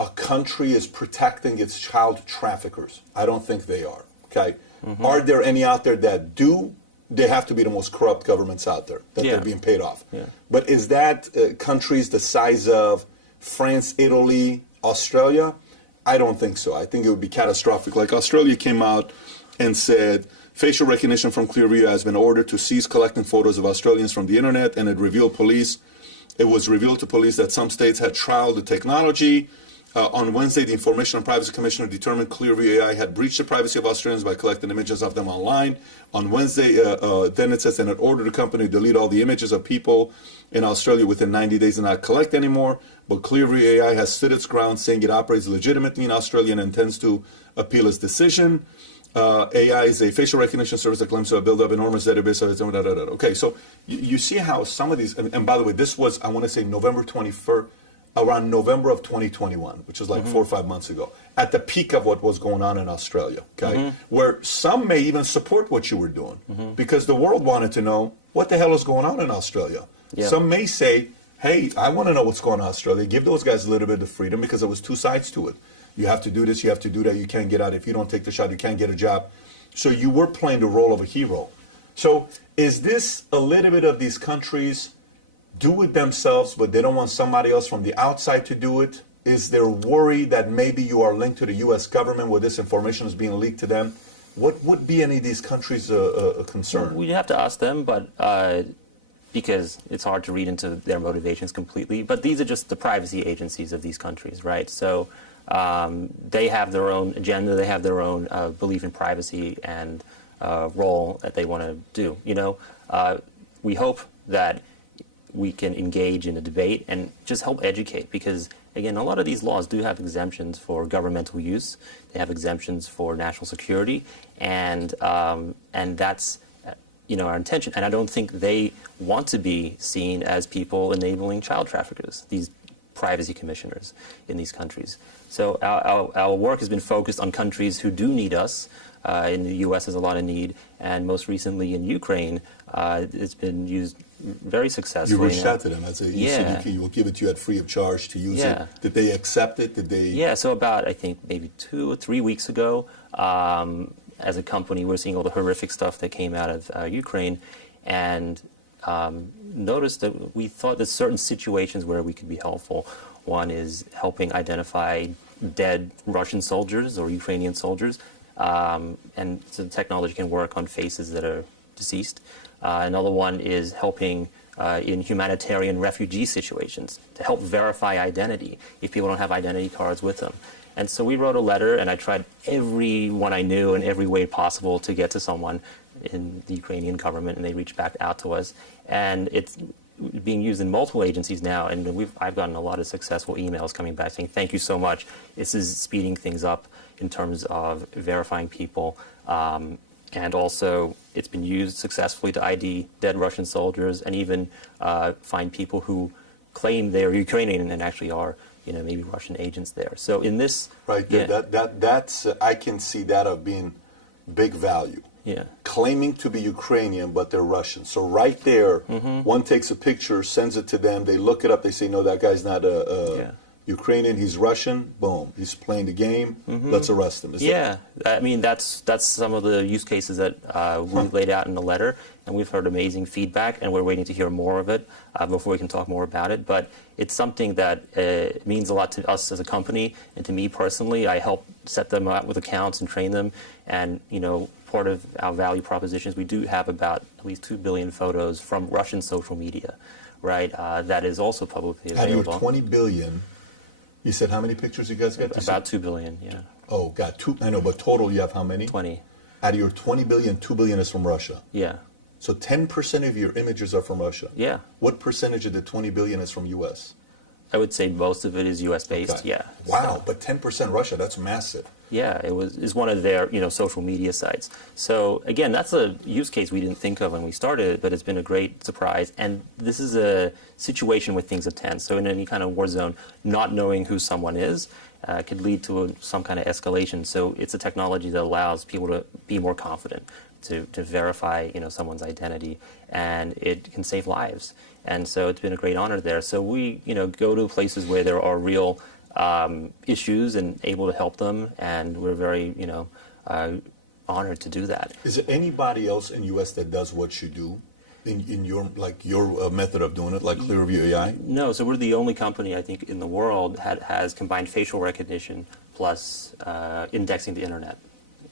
a country is protecting its child traffickers. I don't think they are. Okay. Mm-hmm. Are there any out there that do? They have to be the most corrupt governments out there that they're being paid off. Yeah. But is that countries the size of France, Italy, Australia? I don't think so. I think it would be catastrophic. Like Australia came out and said, facial recognition from Clearview has been ordered to cease collecting photos of Australians from the internet, and it was revealed to police that some states had trialed the technology. On Wednesday, the Information and Privacy Commissioner determined Clearview AI had breached the privacy of Australians by collecting images of them online. On Wednesday, then it says, and it ordered the company to delete all the images of people in Australia within 90 days and not collect anymore. But Clearview AI has stood its ground, saying it operates legitimately in Australia and intends to appeal its decision. AI is a facial recognition service that claims to have built up enormous database of its own. Okay, so you see how some of these, and by the way, this was, I want to say November 21st, around November of 2021, which was like 4 or 5 months ago, at the peak of what was going on in Australia, okay? Where some may even support what you were doing because the world wanted to know what the hell is going on in Australia. Yeah. Some may say, hey, I want to know what's going on in Australia. Give those guys a little bit of freedom because there was two sides to it. You have to do this, you have to do that, you can't get out. If you don't take the shot, you can't get a job. So you were playing the role of a hero. So is this a little bit of these countries do it themselves, but they don't want somebody else from the outside to do it? Is there worry that maybe you are linked to the U.S. government where this information is being leaked to them? What would be any of these countries a concern? We'd have to ask them, but because it's hard to read into their motivations completely. But these are just the privacy agencies of these countries, right? So they have their own agenda, they have their own belief in privacy and role that they want to do. We hope that we can engage in a debate and just help educate because, again, a lot of these laws do have exemptions for governmental use. They have exemptions for national security, and that's our intention. And I don't think they want to be seen as people enabling child traffickers, these privacy commissioners in these countries. So our work has been focused on countries who do need us. In the U.S. there's a lot of need, and most recently in Ukraine, it's been used very successfully. You reached out to them. You said you will give it to you at free of charge to use it. Did they accept it? Did they? Yeah, so about, I think, maybe 2 or 3 weeks ago, as a company, we're seeing all the horrific stuff that came out of Ukraine, and noticed that we thought that certain situations where we could be helpful. One is helping identify dead Russian soldiers or Ukrainian soldiers, and so the technology can work on faces that are deceased. Another one is helping in humanitarian refugee situations to help verify identity if people don't have identity cards with them. And so we wrote a letter, and I tried everyone I knew in every way possible to get to someone in the Ukrainian government, and they reached back out to us. And it's being used in multiple agencies now, and I've gotten a lot of successful emails coming back saying, thank you so much. This is speeding things up in terms of verifying people. And also, it's been used successfully to ID dead Russian soldiers and even find people who claim they're Ukrainian and actually are, maybe Russian agents there. So in this... Right, that's I can see that of being big value. Yeah. Claiming to be Ukrainian, but they're Russian. So right there, one takes a picture, sends it to them, they look it up, they say, no, that guy's not Ukrainian, he's Russian, boom, he's playing the game, let's arrest him. I mean, that's some of the use cases that we laid out in the letter, and we've heard amazing feedback, and we're waiting to hear more of it before we can talk more about it. But it's something that means a lot to us as a company, and to me personally. I help set them up with accounts and train them, and, part of our value propositions, we do have about at least 2 billion photos from Russian social media, right? That is also publicly available. Out of your 20 billion, you said how many pictures you guys got? About 2 billion, yeah. Oh, got 2, I know, but total you have how many? 20. Out of your 20 billion, 2 billion is from Russia. Yeah. So 10% of your images are from Russia. Yeah. What percentage of the 20 billion is from U.S.? I would say most of it is U.S. based. Okay. Yeah. Wow, So, but 10% Russia, that's massive. yeah, is one of their social media sites. So again, that's a use case we didn't think of when we started, but it's been a great surprise. And this is a situation where things are tense. So in any kind of war zone, not knowing who someone is could lead to some kind of escalation. So it's a technology that allows people to be more confident, to verify someone's identity, and it can save lives. And so it's been a great honor there. So we go to places where there are real issues and able to help them, and we're very honored to do that. Is there anybody else in U.S. that does what you do in your method of doing it, like Clearview AI? No, so we're the only company I think in the world has combined facial recognition plus indexing the internet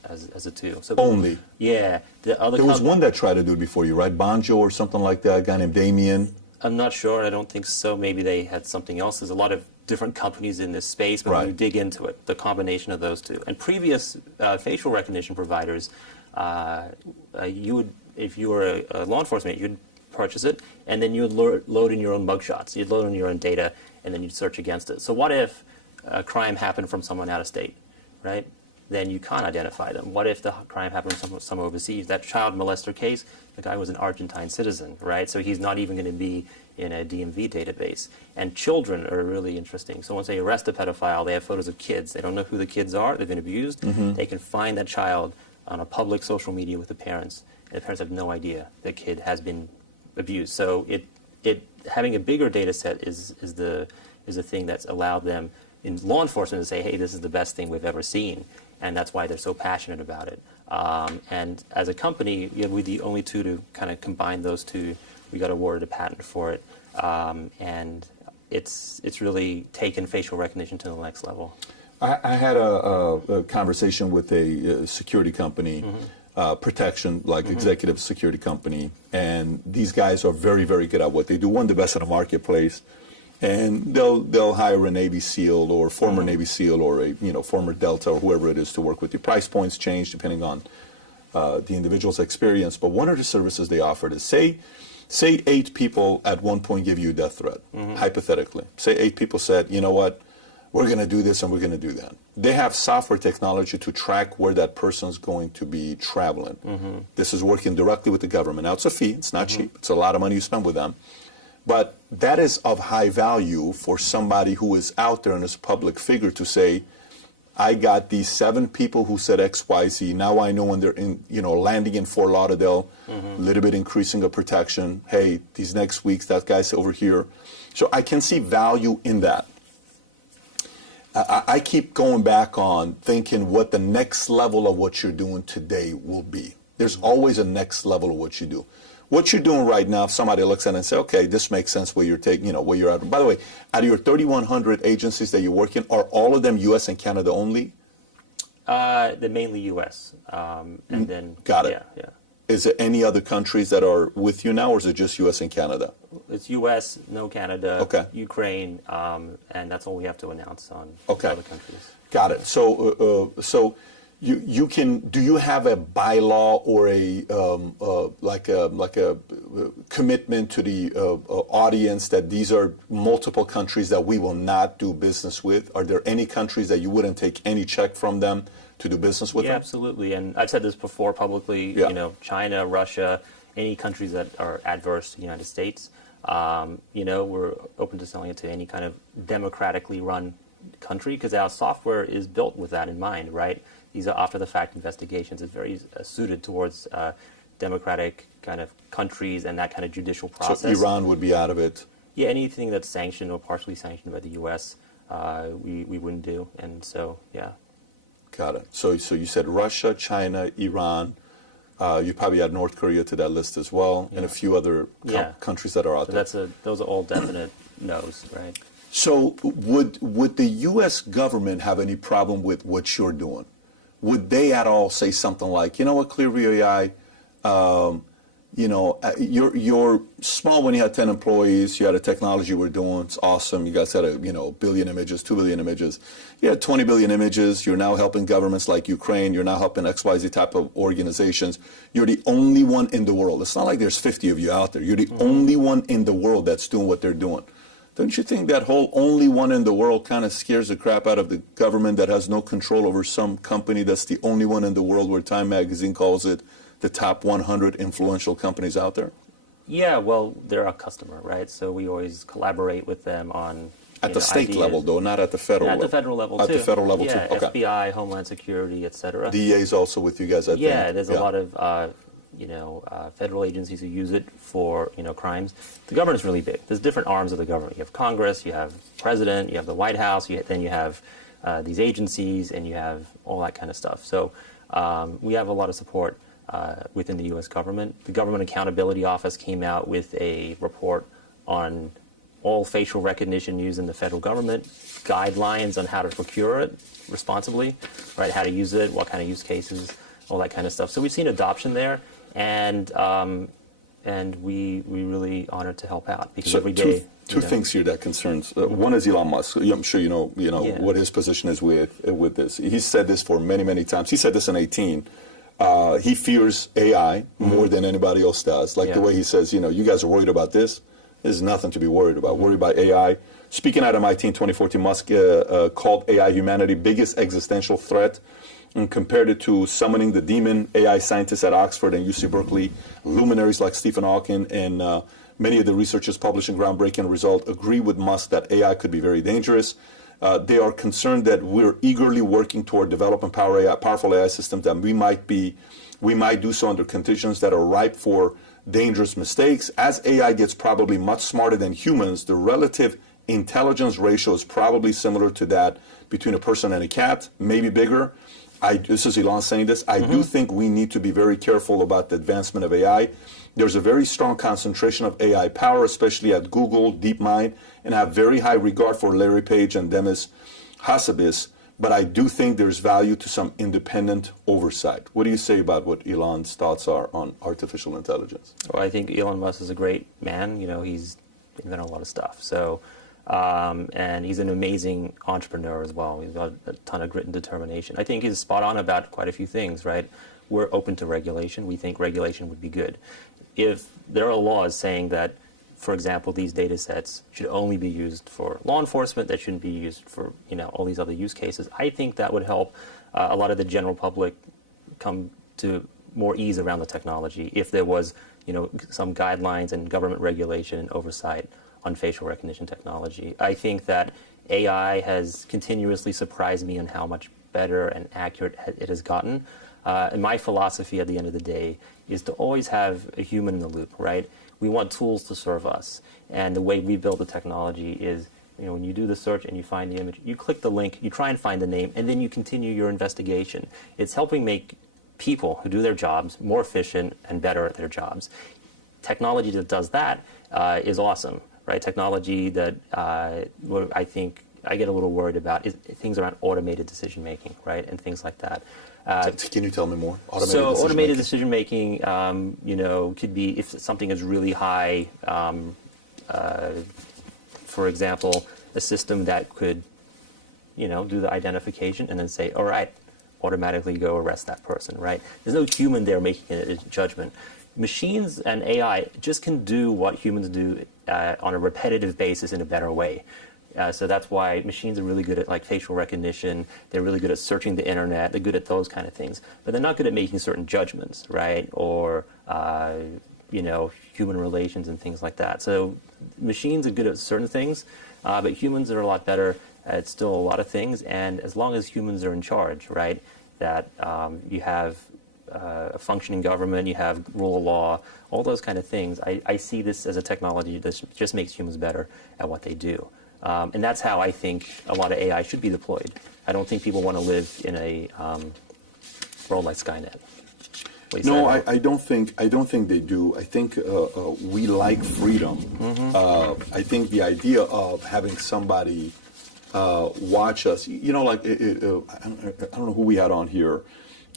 as a tool. So Only? Yeah, the other There was one that tried to do it before you, right? Banjo or something like that, a guy named Damien. I'm not sure. I don't think so. Maybe they had something else. There's a lot of different companies in this space, but when you dig into it, the combination of those two. And previous facial recognition providers, you would, if you were a law enforcement, you'd purchase it, and then you would load in your own mugshots. You'd load in your own data, and then you'd search against it. So what if a crime happened from someone out of state, right? Then you can't identify them. What if the crime happened from someone overseas? That child molester case, the guy was an Argentine citizen, right? So he's not even going to be in a DMV database. And children are really interesting. So once they arrest a pedophile, they have photos of kids. They don't know who the kids are. They've been abused. They can find that child on a public social media with the parents, and the parents have no idea the kid has been abused. So having a bigger data set is the thing that's allowed them in law enforcement to say, hey, this is the best thing we've ever seen. And that's why they're so passionate about it. And as a company, we're the only two to kind of combine those two. We got awarded a patent for it, and it's really taken facial recognition to the next level. I had a conversation with a security company, protection, like executive security company, and these guys are very, very good at what they do. One of the best in the marketplace. And they'll hire a Navy SEAL or former Navy SEAL or a former Delta or whoever it is to work with you. Price points change depending on the individual's experience. But one of the services they offered is say 8 people at one point give you a death threat, hypothetically. Say 8 people said, you know what, we're going to do this and we're going to do that. They have software technology to track where that person's going to be traveling. This is working directly with the government. Now it's a fee. It's not cheap. It's a lot of money you spend with them. But that is of high value for somebody who is out there and is a public figure to say, I got these 7 people who said X, Y, Z. Now I know when they're in, landing in Fort Lauderdale, a little bit increasing of protection. Hey, these next weeks, that guy's over here. So I can see value in that. I keep going back on thinking what the next level of what you're doing today will be. There's always a next level of what you do. What you're doing right now, if somebody looks at it and say, okay, this makes sense where you're taking, where you're at. By the way, out of your 3,100 agencies that you work in, are all of them U.S. and Canada only? They're mainly U.S. And then Got it. Yeah. Is there any other countries that are with you now, or is it just U.S. and Canada? It's U.S., no Canada, Okay. Ukraine, and that's all we have to announce on Okay. other countries. Got it. So you can, do you have a bylaw or a like a commitment to the audience that these are multiple countries that we will not do business with? Are there any countries that you wouldn't take any check from them to do business with Yeah, them? absolutely. And I've said this before publicly, Yeah. China, Russia, any countries that are adverse to the United States, we're open to selling it to any kind of democratically run country because our software is built with that in mind, right? These are after-the-fact investigations. It's very suited towards democratic kind of countries and that kind of judicial process. So Iran would be out of it? Yeah, anything that's sanctioned or partially sanctioned by the U.S., we wouldn't do. And so, yeah. Got it. So you said Russia, China, Iran. You probably add North Korea to that list as well, and a few other countries that are out there. Those are all definite no's, right? So would the U.S. government have any problem with what you're doing? Would they at all say something like, you know what, Clearview AI, you're small when you had 10 employees, you had a technology we're doing, it's awesome, you guys had a billion images, 2 billion images, you had 20 billion images, you're now helping governments like Ukraine, you're now helping XYZ type of organizations, you're the only one in the world. It's not like there's 50 of you out there, you're the only one in the world that's doing what they're doing. Don't you think that whole only one in the world kind of scares the crap out of the government that has no control over some company that's the only one in the world, where Time Magazine calls it the top 100 influential companies out there? Yeah, well, they're a customer, right? So we always collaborate with them on At the state level, though, not at the federal level. At the federal level, too. At the federal level, too. Yeah, Okay. FBI, Homeland Security, et cetera. DEA is also with you guys, I think. Yeah, there's a lot of federal agencies who use it for crimes. The government's really big. There's different arms of the government. You have Congress, you have president, you have the White House, then you have these agencies, and you have all that kind of stuff. So we have a lot of support within the U.S. government. The Government Accountability Office came out with a report on all facial recognition used in the federal government, guidelines on how to procure it responsibly, right? How to use it, what kind of use cases, all that kind of stuff. So we've seen adoption there, and we really honored to help out, because every day. Two things here that concerns. One is Elon Musk. I'm sure you know what his position is with this. He's said this for many, many times. He said this in 2018. He fears AI more than anybody else does. Like the way he says, you guys are worried about this. There's nothing to be worried about. Worry about AI. Speaking at MIT in 2014, Musk called AI humanity's biggest existential threat, and compared it to summoning the demon. AI scientists at Oxford and UC Berkeley, luminaries like Stephen Hawking, and many of the researchers publishing groundbreaking results agree with Musk that AI could be very dangerous. They are concerned that we're eagerly working toward developing powerful AI systems, that we might do so under conditions that are ripe for dangerous mistakes. As AI gets probably much smarter than humans, the relative intelligence ratio is probably similar to that between a person and a cat, maybe bigger. This is Elon saying this. I do think we need to be very careful about the advancement of AI. There's a very strong concentration of AI power, especially at Google, DeepMind, and I have very high regard for Larry Page and Demis Hassabis, but I do think there's value to some independent oversight. What do you say about what Elon's thoughts are on artificial intelligence? Well, I think Elon Musk is a great man. He's invented a lot of stuff. So, and he's an amazing entrepreneur as well. He's got a ton of grit and determination. I think he's spot on about quite a few things, right? We're open to regulation. We think regulation would be good. If there are laws saying that, for example, these data sets should only be used for law enforcement, that shouldn't be used for all these other use cases, I think that would help a lot of the general public come to more ease around the technology if there was some guidelines and government regulation and oversight on facial recognition technology. I think that AI has continuously surprised me on how much better and accurate it has gotten. And my philosophy at the end of the day is to always have a human in the loop, right? We want tools to serve us. And the way we build the technology is, when you do the search and you find the image, you click the link, you try and find the name, and then you continue your investigation. It's helping make people who do their jobs more efficient and better at their jobs. Technology that does that is awesome, right? Technology that I think I get a little worried about is things around automated decision-making, right, and things like that. Can you tell me more? Automated decision-making, could be if something is really high, for example, a system that could, do the identification and then say, all right, automatically go arrest that person, right? There's no human there making a judgment. Machines and AI just can do what humans do on a repetitive basis in a better way. So that's why machines are really good at facial recognition. They're really good at searching the internet. They're good at those kind of things, but they're not good at making certain judgments, right? Or human relations and things like that. So machines are good at certain things, but humans are a lot better at still a lot of things. And as long as humans are in charge, right, that you have a functioning government, you have rule of law, all those kind of things. I see this as a technology that just makes humans better at what they do. And that's how I think a lot of AI should be deployed. I don't think people want to live in a world like Skynet. No, I don't think they do. I think we like freedom. I think the idea of having somebody watch us, I don't know who we had on here.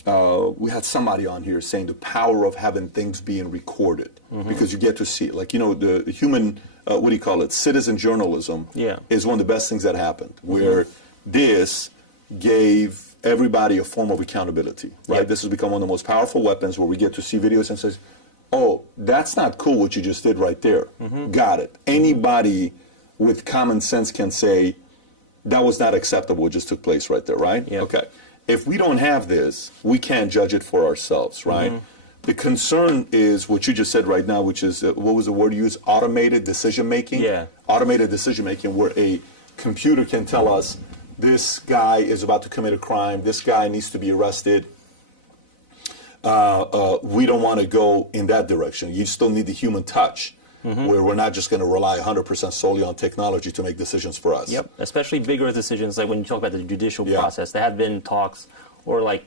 We had somebody on here saying the power of having things being recorded because you get to see it. The human, what do you call it? Citizen journalism is one of the best things that happened, where this gave everybody a form of accountability, right? Yep. This has become one of the most powerful weapons, where we get to see videos and says, oh, that's not cool what you just did right there. Got it. Anybody with common sense can say, that was not acceptable, what just took place right there, right? Yep. Okay. If we don't have this, we can't judge it for ourselves, right? The concern is what you just said right now, which is, what was the word you used? Automated decision making? Yeah. Automated decision making, where a computer can tell us, this guy is about to commit a crime, this guy needs to be arrested. We don't want to go in that direction. You still need the human touch, where we're not just going to rely 100% solely on technology to make decisions for us. Yep, especially bigger decisions, like when you talk about the judicial Yeah. process. There have been talks, or like,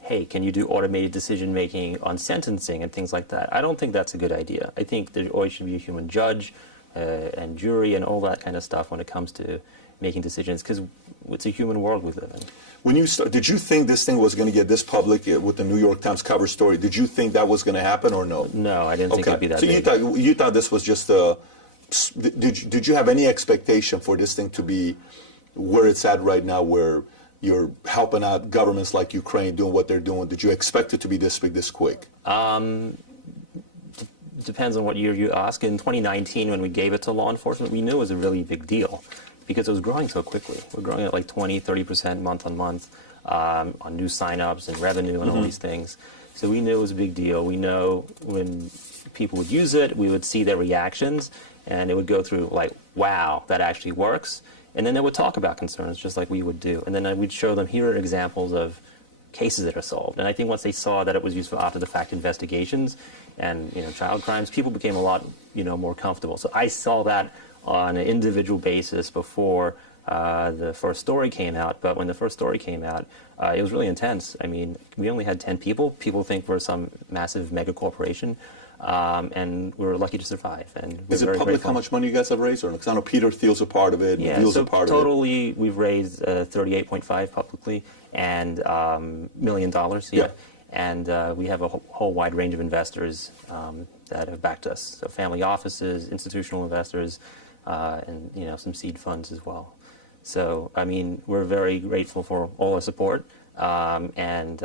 hey, can you do automated decision making on sentencing and things like that? I don't think that's a good idea. I think there always should be a human judge and jury and all that kind of stuff when it comes to making decisions, because it's a human world we live in. When you did you think this thing was going to get this public with the New York Times cover story? Did you think that was going to happen or no? No, I didn't think it'd be that so big. you thought this was just a? Did you have any expectation for this thing to be where it's at right now, where you're helping out governments like Ukraine doing what they're doing? Did you expect it to be this big, this quick? Depends on what year you ask. In 2019, when we gave it to law enforcement, we knew it was a really big deal because it was growing so quickly. We're growing at like 20, 30% month on month on new signups and revenue and all these things. So we knew it was a big deal. We know when people would use it, we would see their reactions, and it would go through like, wow, that actually works. And then they would talk about concerns just like we would do. And then we'd show them, here are examples of cases that are solved. And I think once they saw that it was used for after-the-fact investigations and child crimes, people became a lot more comfortable. So I saw that on an individual basis before the first story came out. But when the first story came out, it was really intense. I mean, we only had 10 people. People think we're some massive mega corporation. And we were lucky to survive. And Is it public grateful. how much money you guys have raised? Because I know Peter Thiel's a part of it, Yeah, Thiel's so a part totally we've raised 38.5 publicly and $1 million. Yeah. And we have a whole wide range of investors that have backed us. So family offices, institutional investors, and some seed funds as well. So I mean, we're very grateful for all the support, and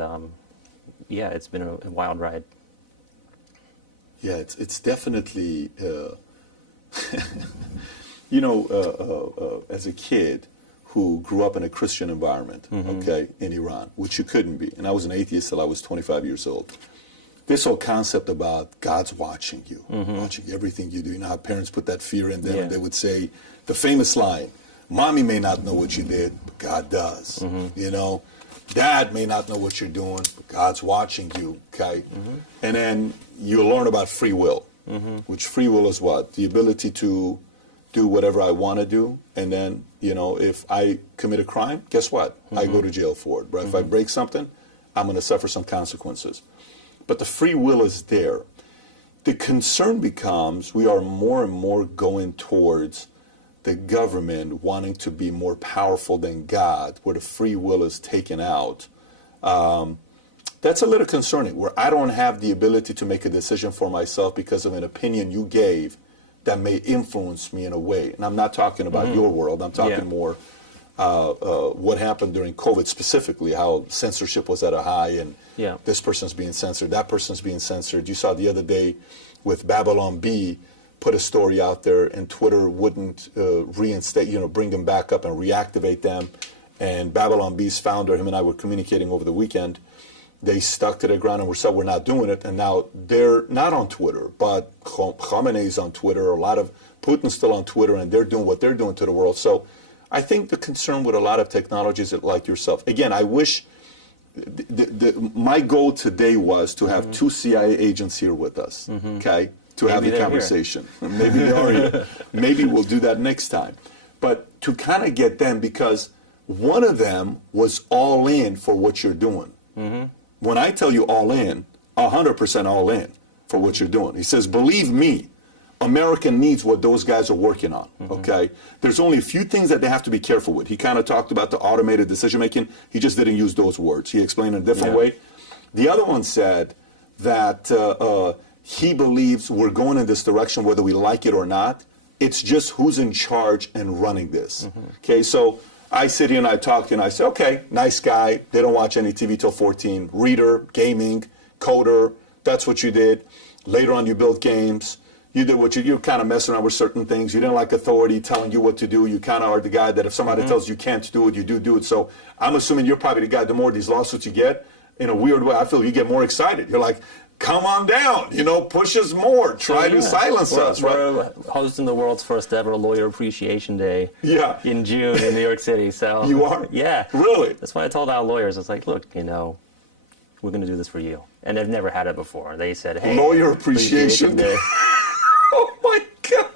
yeah, it's been a wild ride. Yeah, it's definitely, as a kid who grew up in a Christian environment, okay, in Iran, which you couldn't be. And I was an atheist till I was 25 years old. This whole concept about God's watching you, watching everything you do. You know how parents put that fear in them, and they would say the famous line, Mommy may not know what you did, but God does. Dad may not know what you're doing, but God's watching you, okay? And then you learn about free will, which free will is what? The ability to do whatever I want to do. And then, if I commit a crime, guess what? I go to jail for it. But if I break something, I'm going to suffer some consequences. But the free will is there. The concern becomes we are more and more going towards the government wanting to be more powerful than God, where the free will is taken out. That's a little concerning, where I don't have the ability to make a decision for myself because of an opinion you gave that may influence me in a way. And I'm not talking about your world. I'm talking more what happened during COVID specifically, how censorship was at a high, and this person's being censored, that person's being censored. You saw the other day with Babylon Bee, put a story out there, and Twitter wouldn't reinstate, bring them back up and reactivate them. And Babylon Bee's founder, him and I were communicating over the weekend. They stuck to their ground and said, we're not doing it. And now they're not on Twitter, but Khamenei's on Twitter. A lot of Putin's still on Twitter, and they're doing what they're doing to the world. So I think the concern with a lot of technologies like yourself, again, I wish my goal today was to have two CIA agents here with us, okay? To have the conversation. Maybe they are here. Maybe we'll do that next time. But to kind of get them, because one of them was all in for what you're doing. When I tell you all in, 100% all in for what you're doing. He says, believe me, America needs what those guys are working on, okay? There's only a few things that they have to be careful with. He kind of talked about the automated decision-making. He just didn't use those words. He explained in a different way. The other one said that he believes we're going in this direction whether we like it or not. It's just who's in charge and running this. Okay, so I sit here and I talk to you and I say, okay, nice guy. They don't watch any TV till 14. Reader, gaming, coder, that's what you did. Later on you built games. You did what you're kind of messing around with certain things. You didn't like authority telling you what to do. You kind of are the guy that if somebody tells you can't do it, you do it. So I'm assuming you're probably the guy, the more of these lawsuits you get, in a weird way, I feel you get more excited. You're like, come on down, push us more, try to silence us. We're hosting the world's first ever Lawyer Appreciation Day in June in New York City. So you are? Yeah. Really? That's why I told our lawyers, it's like, look, we're going to do this for you. And they've never had it before. They said, hey. Lawyer Appreciation Day. Oh my God.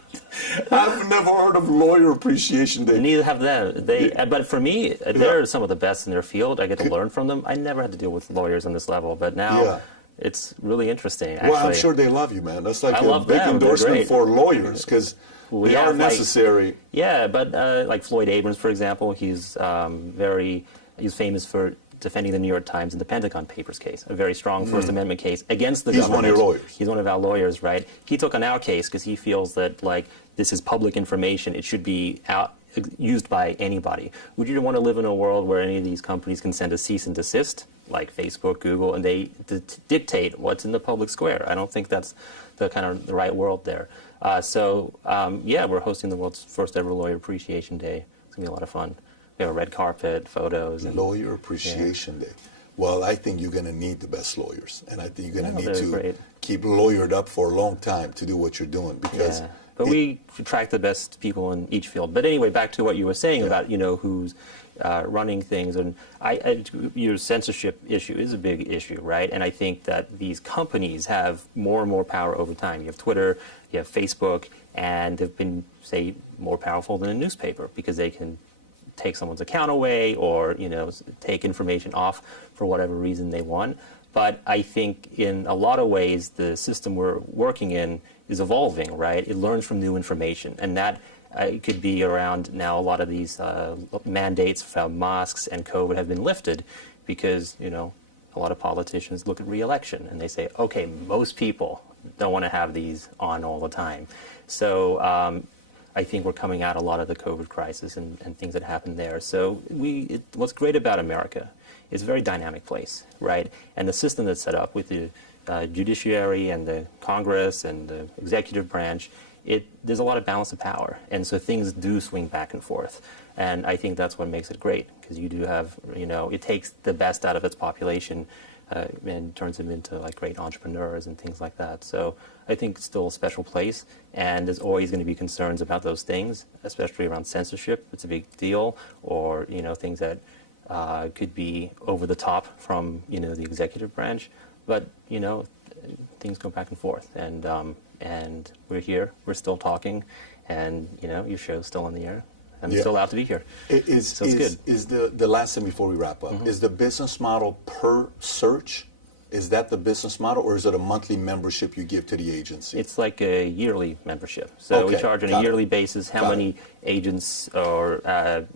I've never heard of Lawyer Appreciation Day. Neither have them. But for me, they're some of the best in their field. I get to learn from them. I never had to deal with lawyers on this level, but now it's really interesting. Actually. Well, I'm sure they love you, man. That's like a big endorsement for lawyers because they are necessary. But like Floyd Abrams, for example, he's famous for defending the New York Times and the Pentagon Papers case, a very strong First Amendment case against the government. He's one of your lawyers. He's one of our lawyers, right? He took on our case because he feels that, this is public information. It should be used by anybody. Would you want to live in a world where any of these companies can send a cease and desist, like Facebook, Google, and they dictate what's in the public square? I don't think that's the right world there. We're hosting the world's first ever Lawyer Appreciation Day. It's going to be a lot of fun. We have a red carpet, photos. Lawyer Appreciation Day. Well, I think you're going to need the best lawyers. And I think you're going to need to keep lawyered up for a long time to do what you're doing. Because but we attract the best people in each field. But anyway, back to what you were saying about, who's running things. And your censorship issue is a big issue, right? And I think that these companies have more and more power over time. You have Twitter, you have Facebook, and they've been, say, more powerful than a newspaper because they can take someone's account away or take information off for whatever reason they want. But I think in a lot of ways the system we're working in is evolving, right? It learns from new information, and that could be around now. A lot of these mandates for masks and COVID have been lifted because a lot of politicians look at re-election and they say, okay, most people don't want to have these on all the time. So I think we're coming out a lot of the COVID crisis and things that happened there. So what's great about America is a very dynamic place, right? And the system that's set up with the judiciary and the Congress and the executive branch, there's a lot of balance of power. And so things do swing back and forth. And I think that's what makes it great, because you do have, it takes the best out of its population and turns them into great entrepreneurs and things like that. So I think it's still a special place, and there's always going to be concerns about those things, especially around censorship. It's a big deal, or things that could be over the top from the executive branch. But things go back and forth, and we're here, we're still talking, and your show's still on the air. I'm still allowed to be here. So it's good. Is the last thing before we wrap up, is the business model per search? Is that the business model, or is it a monthly membership you give to the agency? It's like a yearly membership. So we charge on a yearly basis how many agents or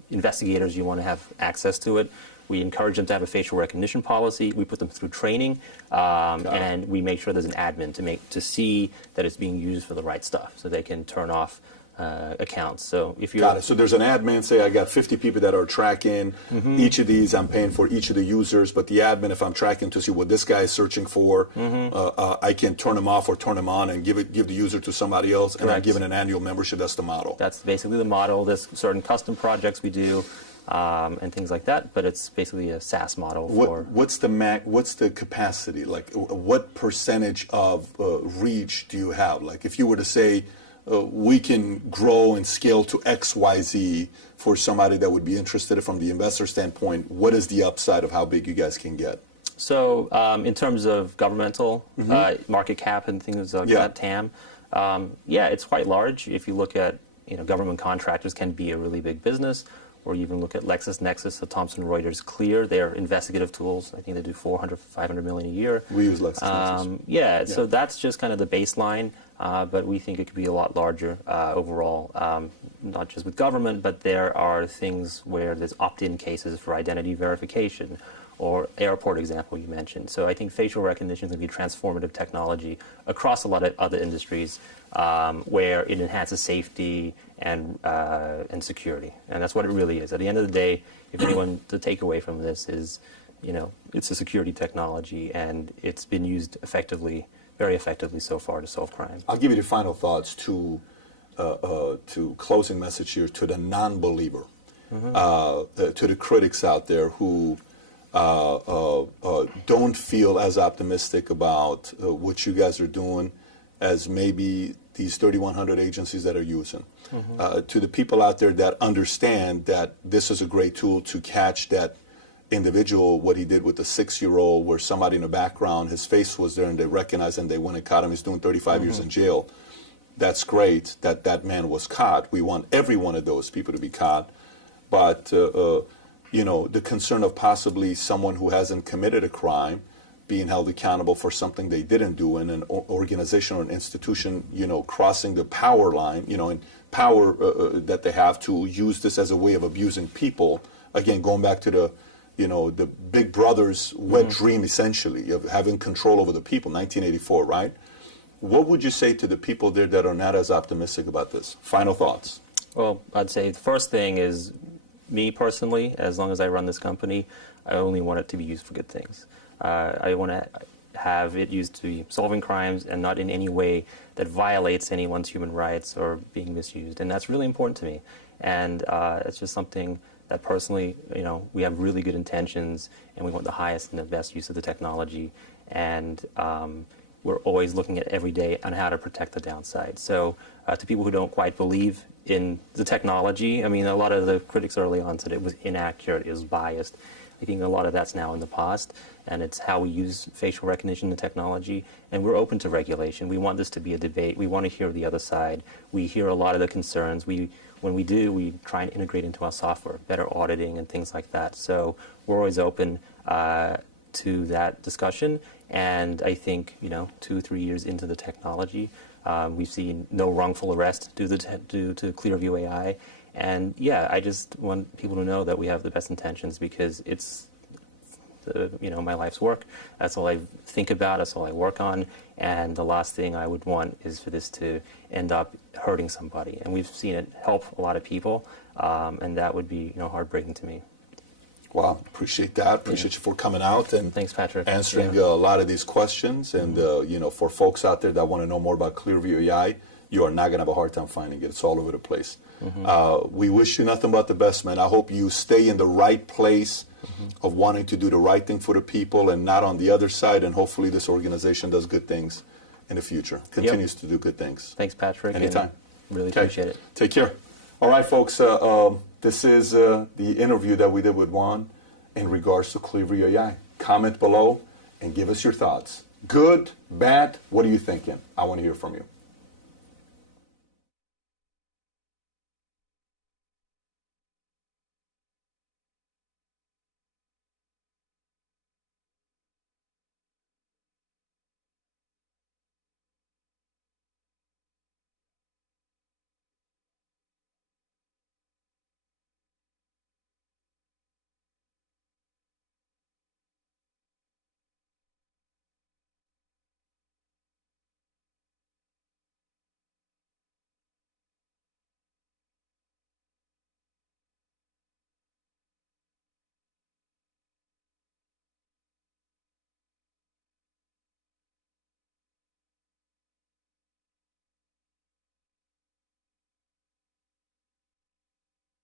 investigators you want to have access to it. We encourage them to have a facial recognition policy. We put them through training, and we make sure there's an admin to see that it's being used for the right stuff, so they can turn off accounts. So if you got it. So there's an admin. Say I got 50 people that are tracking each of these. I'm paying for each of the users, but the admin, if I'm tracking to see what this guy is searching for, I can turn them off or turn them on and give the user to somebody else. And I'm giving an annual membership. That's the model. That's basically the model. There's certain custom projects we do. And things like that, but it's basically a SaaS model. What's the capacity? Like, what percentage of reach do you have? Like, if you were to say, we can grow and scale to X, Y, Z for somebody that would be interested from the investor standpoint, what is the upside of how big you guys can get? So, in terms of governmental market cap and things like that, TAM, it's quite large. If you look at, government contractors can be a really big business. Or you even look at LexisNexis, the Thomson Reuters Clear, their investigative tools. I think they do 400, 500 million a year. We use LexisNexis. So that's just kind of the baseline, but we think it could be a lot larger overall, not just with government, but there are things where there's opt-in cases for identity verification, or airport example you mentioned. So I think facial recognition is going to be transformative technology across a lot of other industries where it enhances safety and security. And that's what it really is. At the end of the day, if anyone, the takeaway from this is, it's a security technology, and it's been used effectively very effectively so far to solve crime. I'll give you the final thoughts to closing message here to the non-believer, to the critics out there who don't feel as optimistic about what you guys are doing as maybe these 3,100 agencies that are using. To the people out there that understand that this is a great tool to catch that individual, what he did with the 6-year-old, where somebody in the background, his face was there and they recognized and they went and caught him. He's doing 35 years in jail. That's great that that man was caught. We want every one of those people to be caught. But, you know, the concern of possibly someone who hasn't committed a crime being held accountable for something they didn't do, in an organization or an institution, you know, crossing the power line, you know, and power that they have to use this as a way of abusing people. Again, going back to the, you know, the big brother's wet dream, essentially, of having control over the people, 1984, right? What would you say to the people there that are not as optimistic about this? Final thoughts. Well, I'd say the first thing is, me personally, as long as I run this company, I only want it to be used for good things. I want to have it used to be solving crimes and not in any way that violates anyone's human rights or being misused. And that's really important to me. And it's just something that personally, you know, we have really good intentions and we want the highest and the best use of the technology. And we're always looking at every day on how to protect the downside. So to people who don't quite believe in the technology, I mean, a lot of the critics early on said it was inaccurate, it was biased. I think a lot of that's now in the past, and it's how we use facial recognition and technology, and we're open to regulation. We want this to be a debate. We want to hear the other side. We hear a lot of the concerns. When we do, we try and integrate into our software, better auditing and things like that. So we're always open to that discussion, and I think, you know, 2-3 years into the technology, we've seen no wrongful arrest due to Clearview AI. And yeah, I just want people to know that we have the best intentions, because it's, you know, my life's work. That's all I think about. That's all I work on. And the last thing I would want is for this to end up hurting somebody. And we've seen it help a lot of people, and that would be, you know, heartbreaking to me. Wow, appreciate that. Appreciate you for coming out and thanks, Patrick, answering a lot of these questions. And you know, for folks out there that want to know more about Clearview AI, you are not going to have a hard time finding it. It's all over the place. We wish you nothing but the best, man. I hope you stay in the right place of wanting to do the right thing for the people and not on the other side. And hopefully this organization does good things in the future, continues to do good things. Thanks, Patrick. Anytime. Really appreciate it. Take care. All right, folks. This is the interview that we did with Juan in regards to Clearview AI. Comment below and give us your thoughts. Good, bad, what are you thinking? I want to hear from you.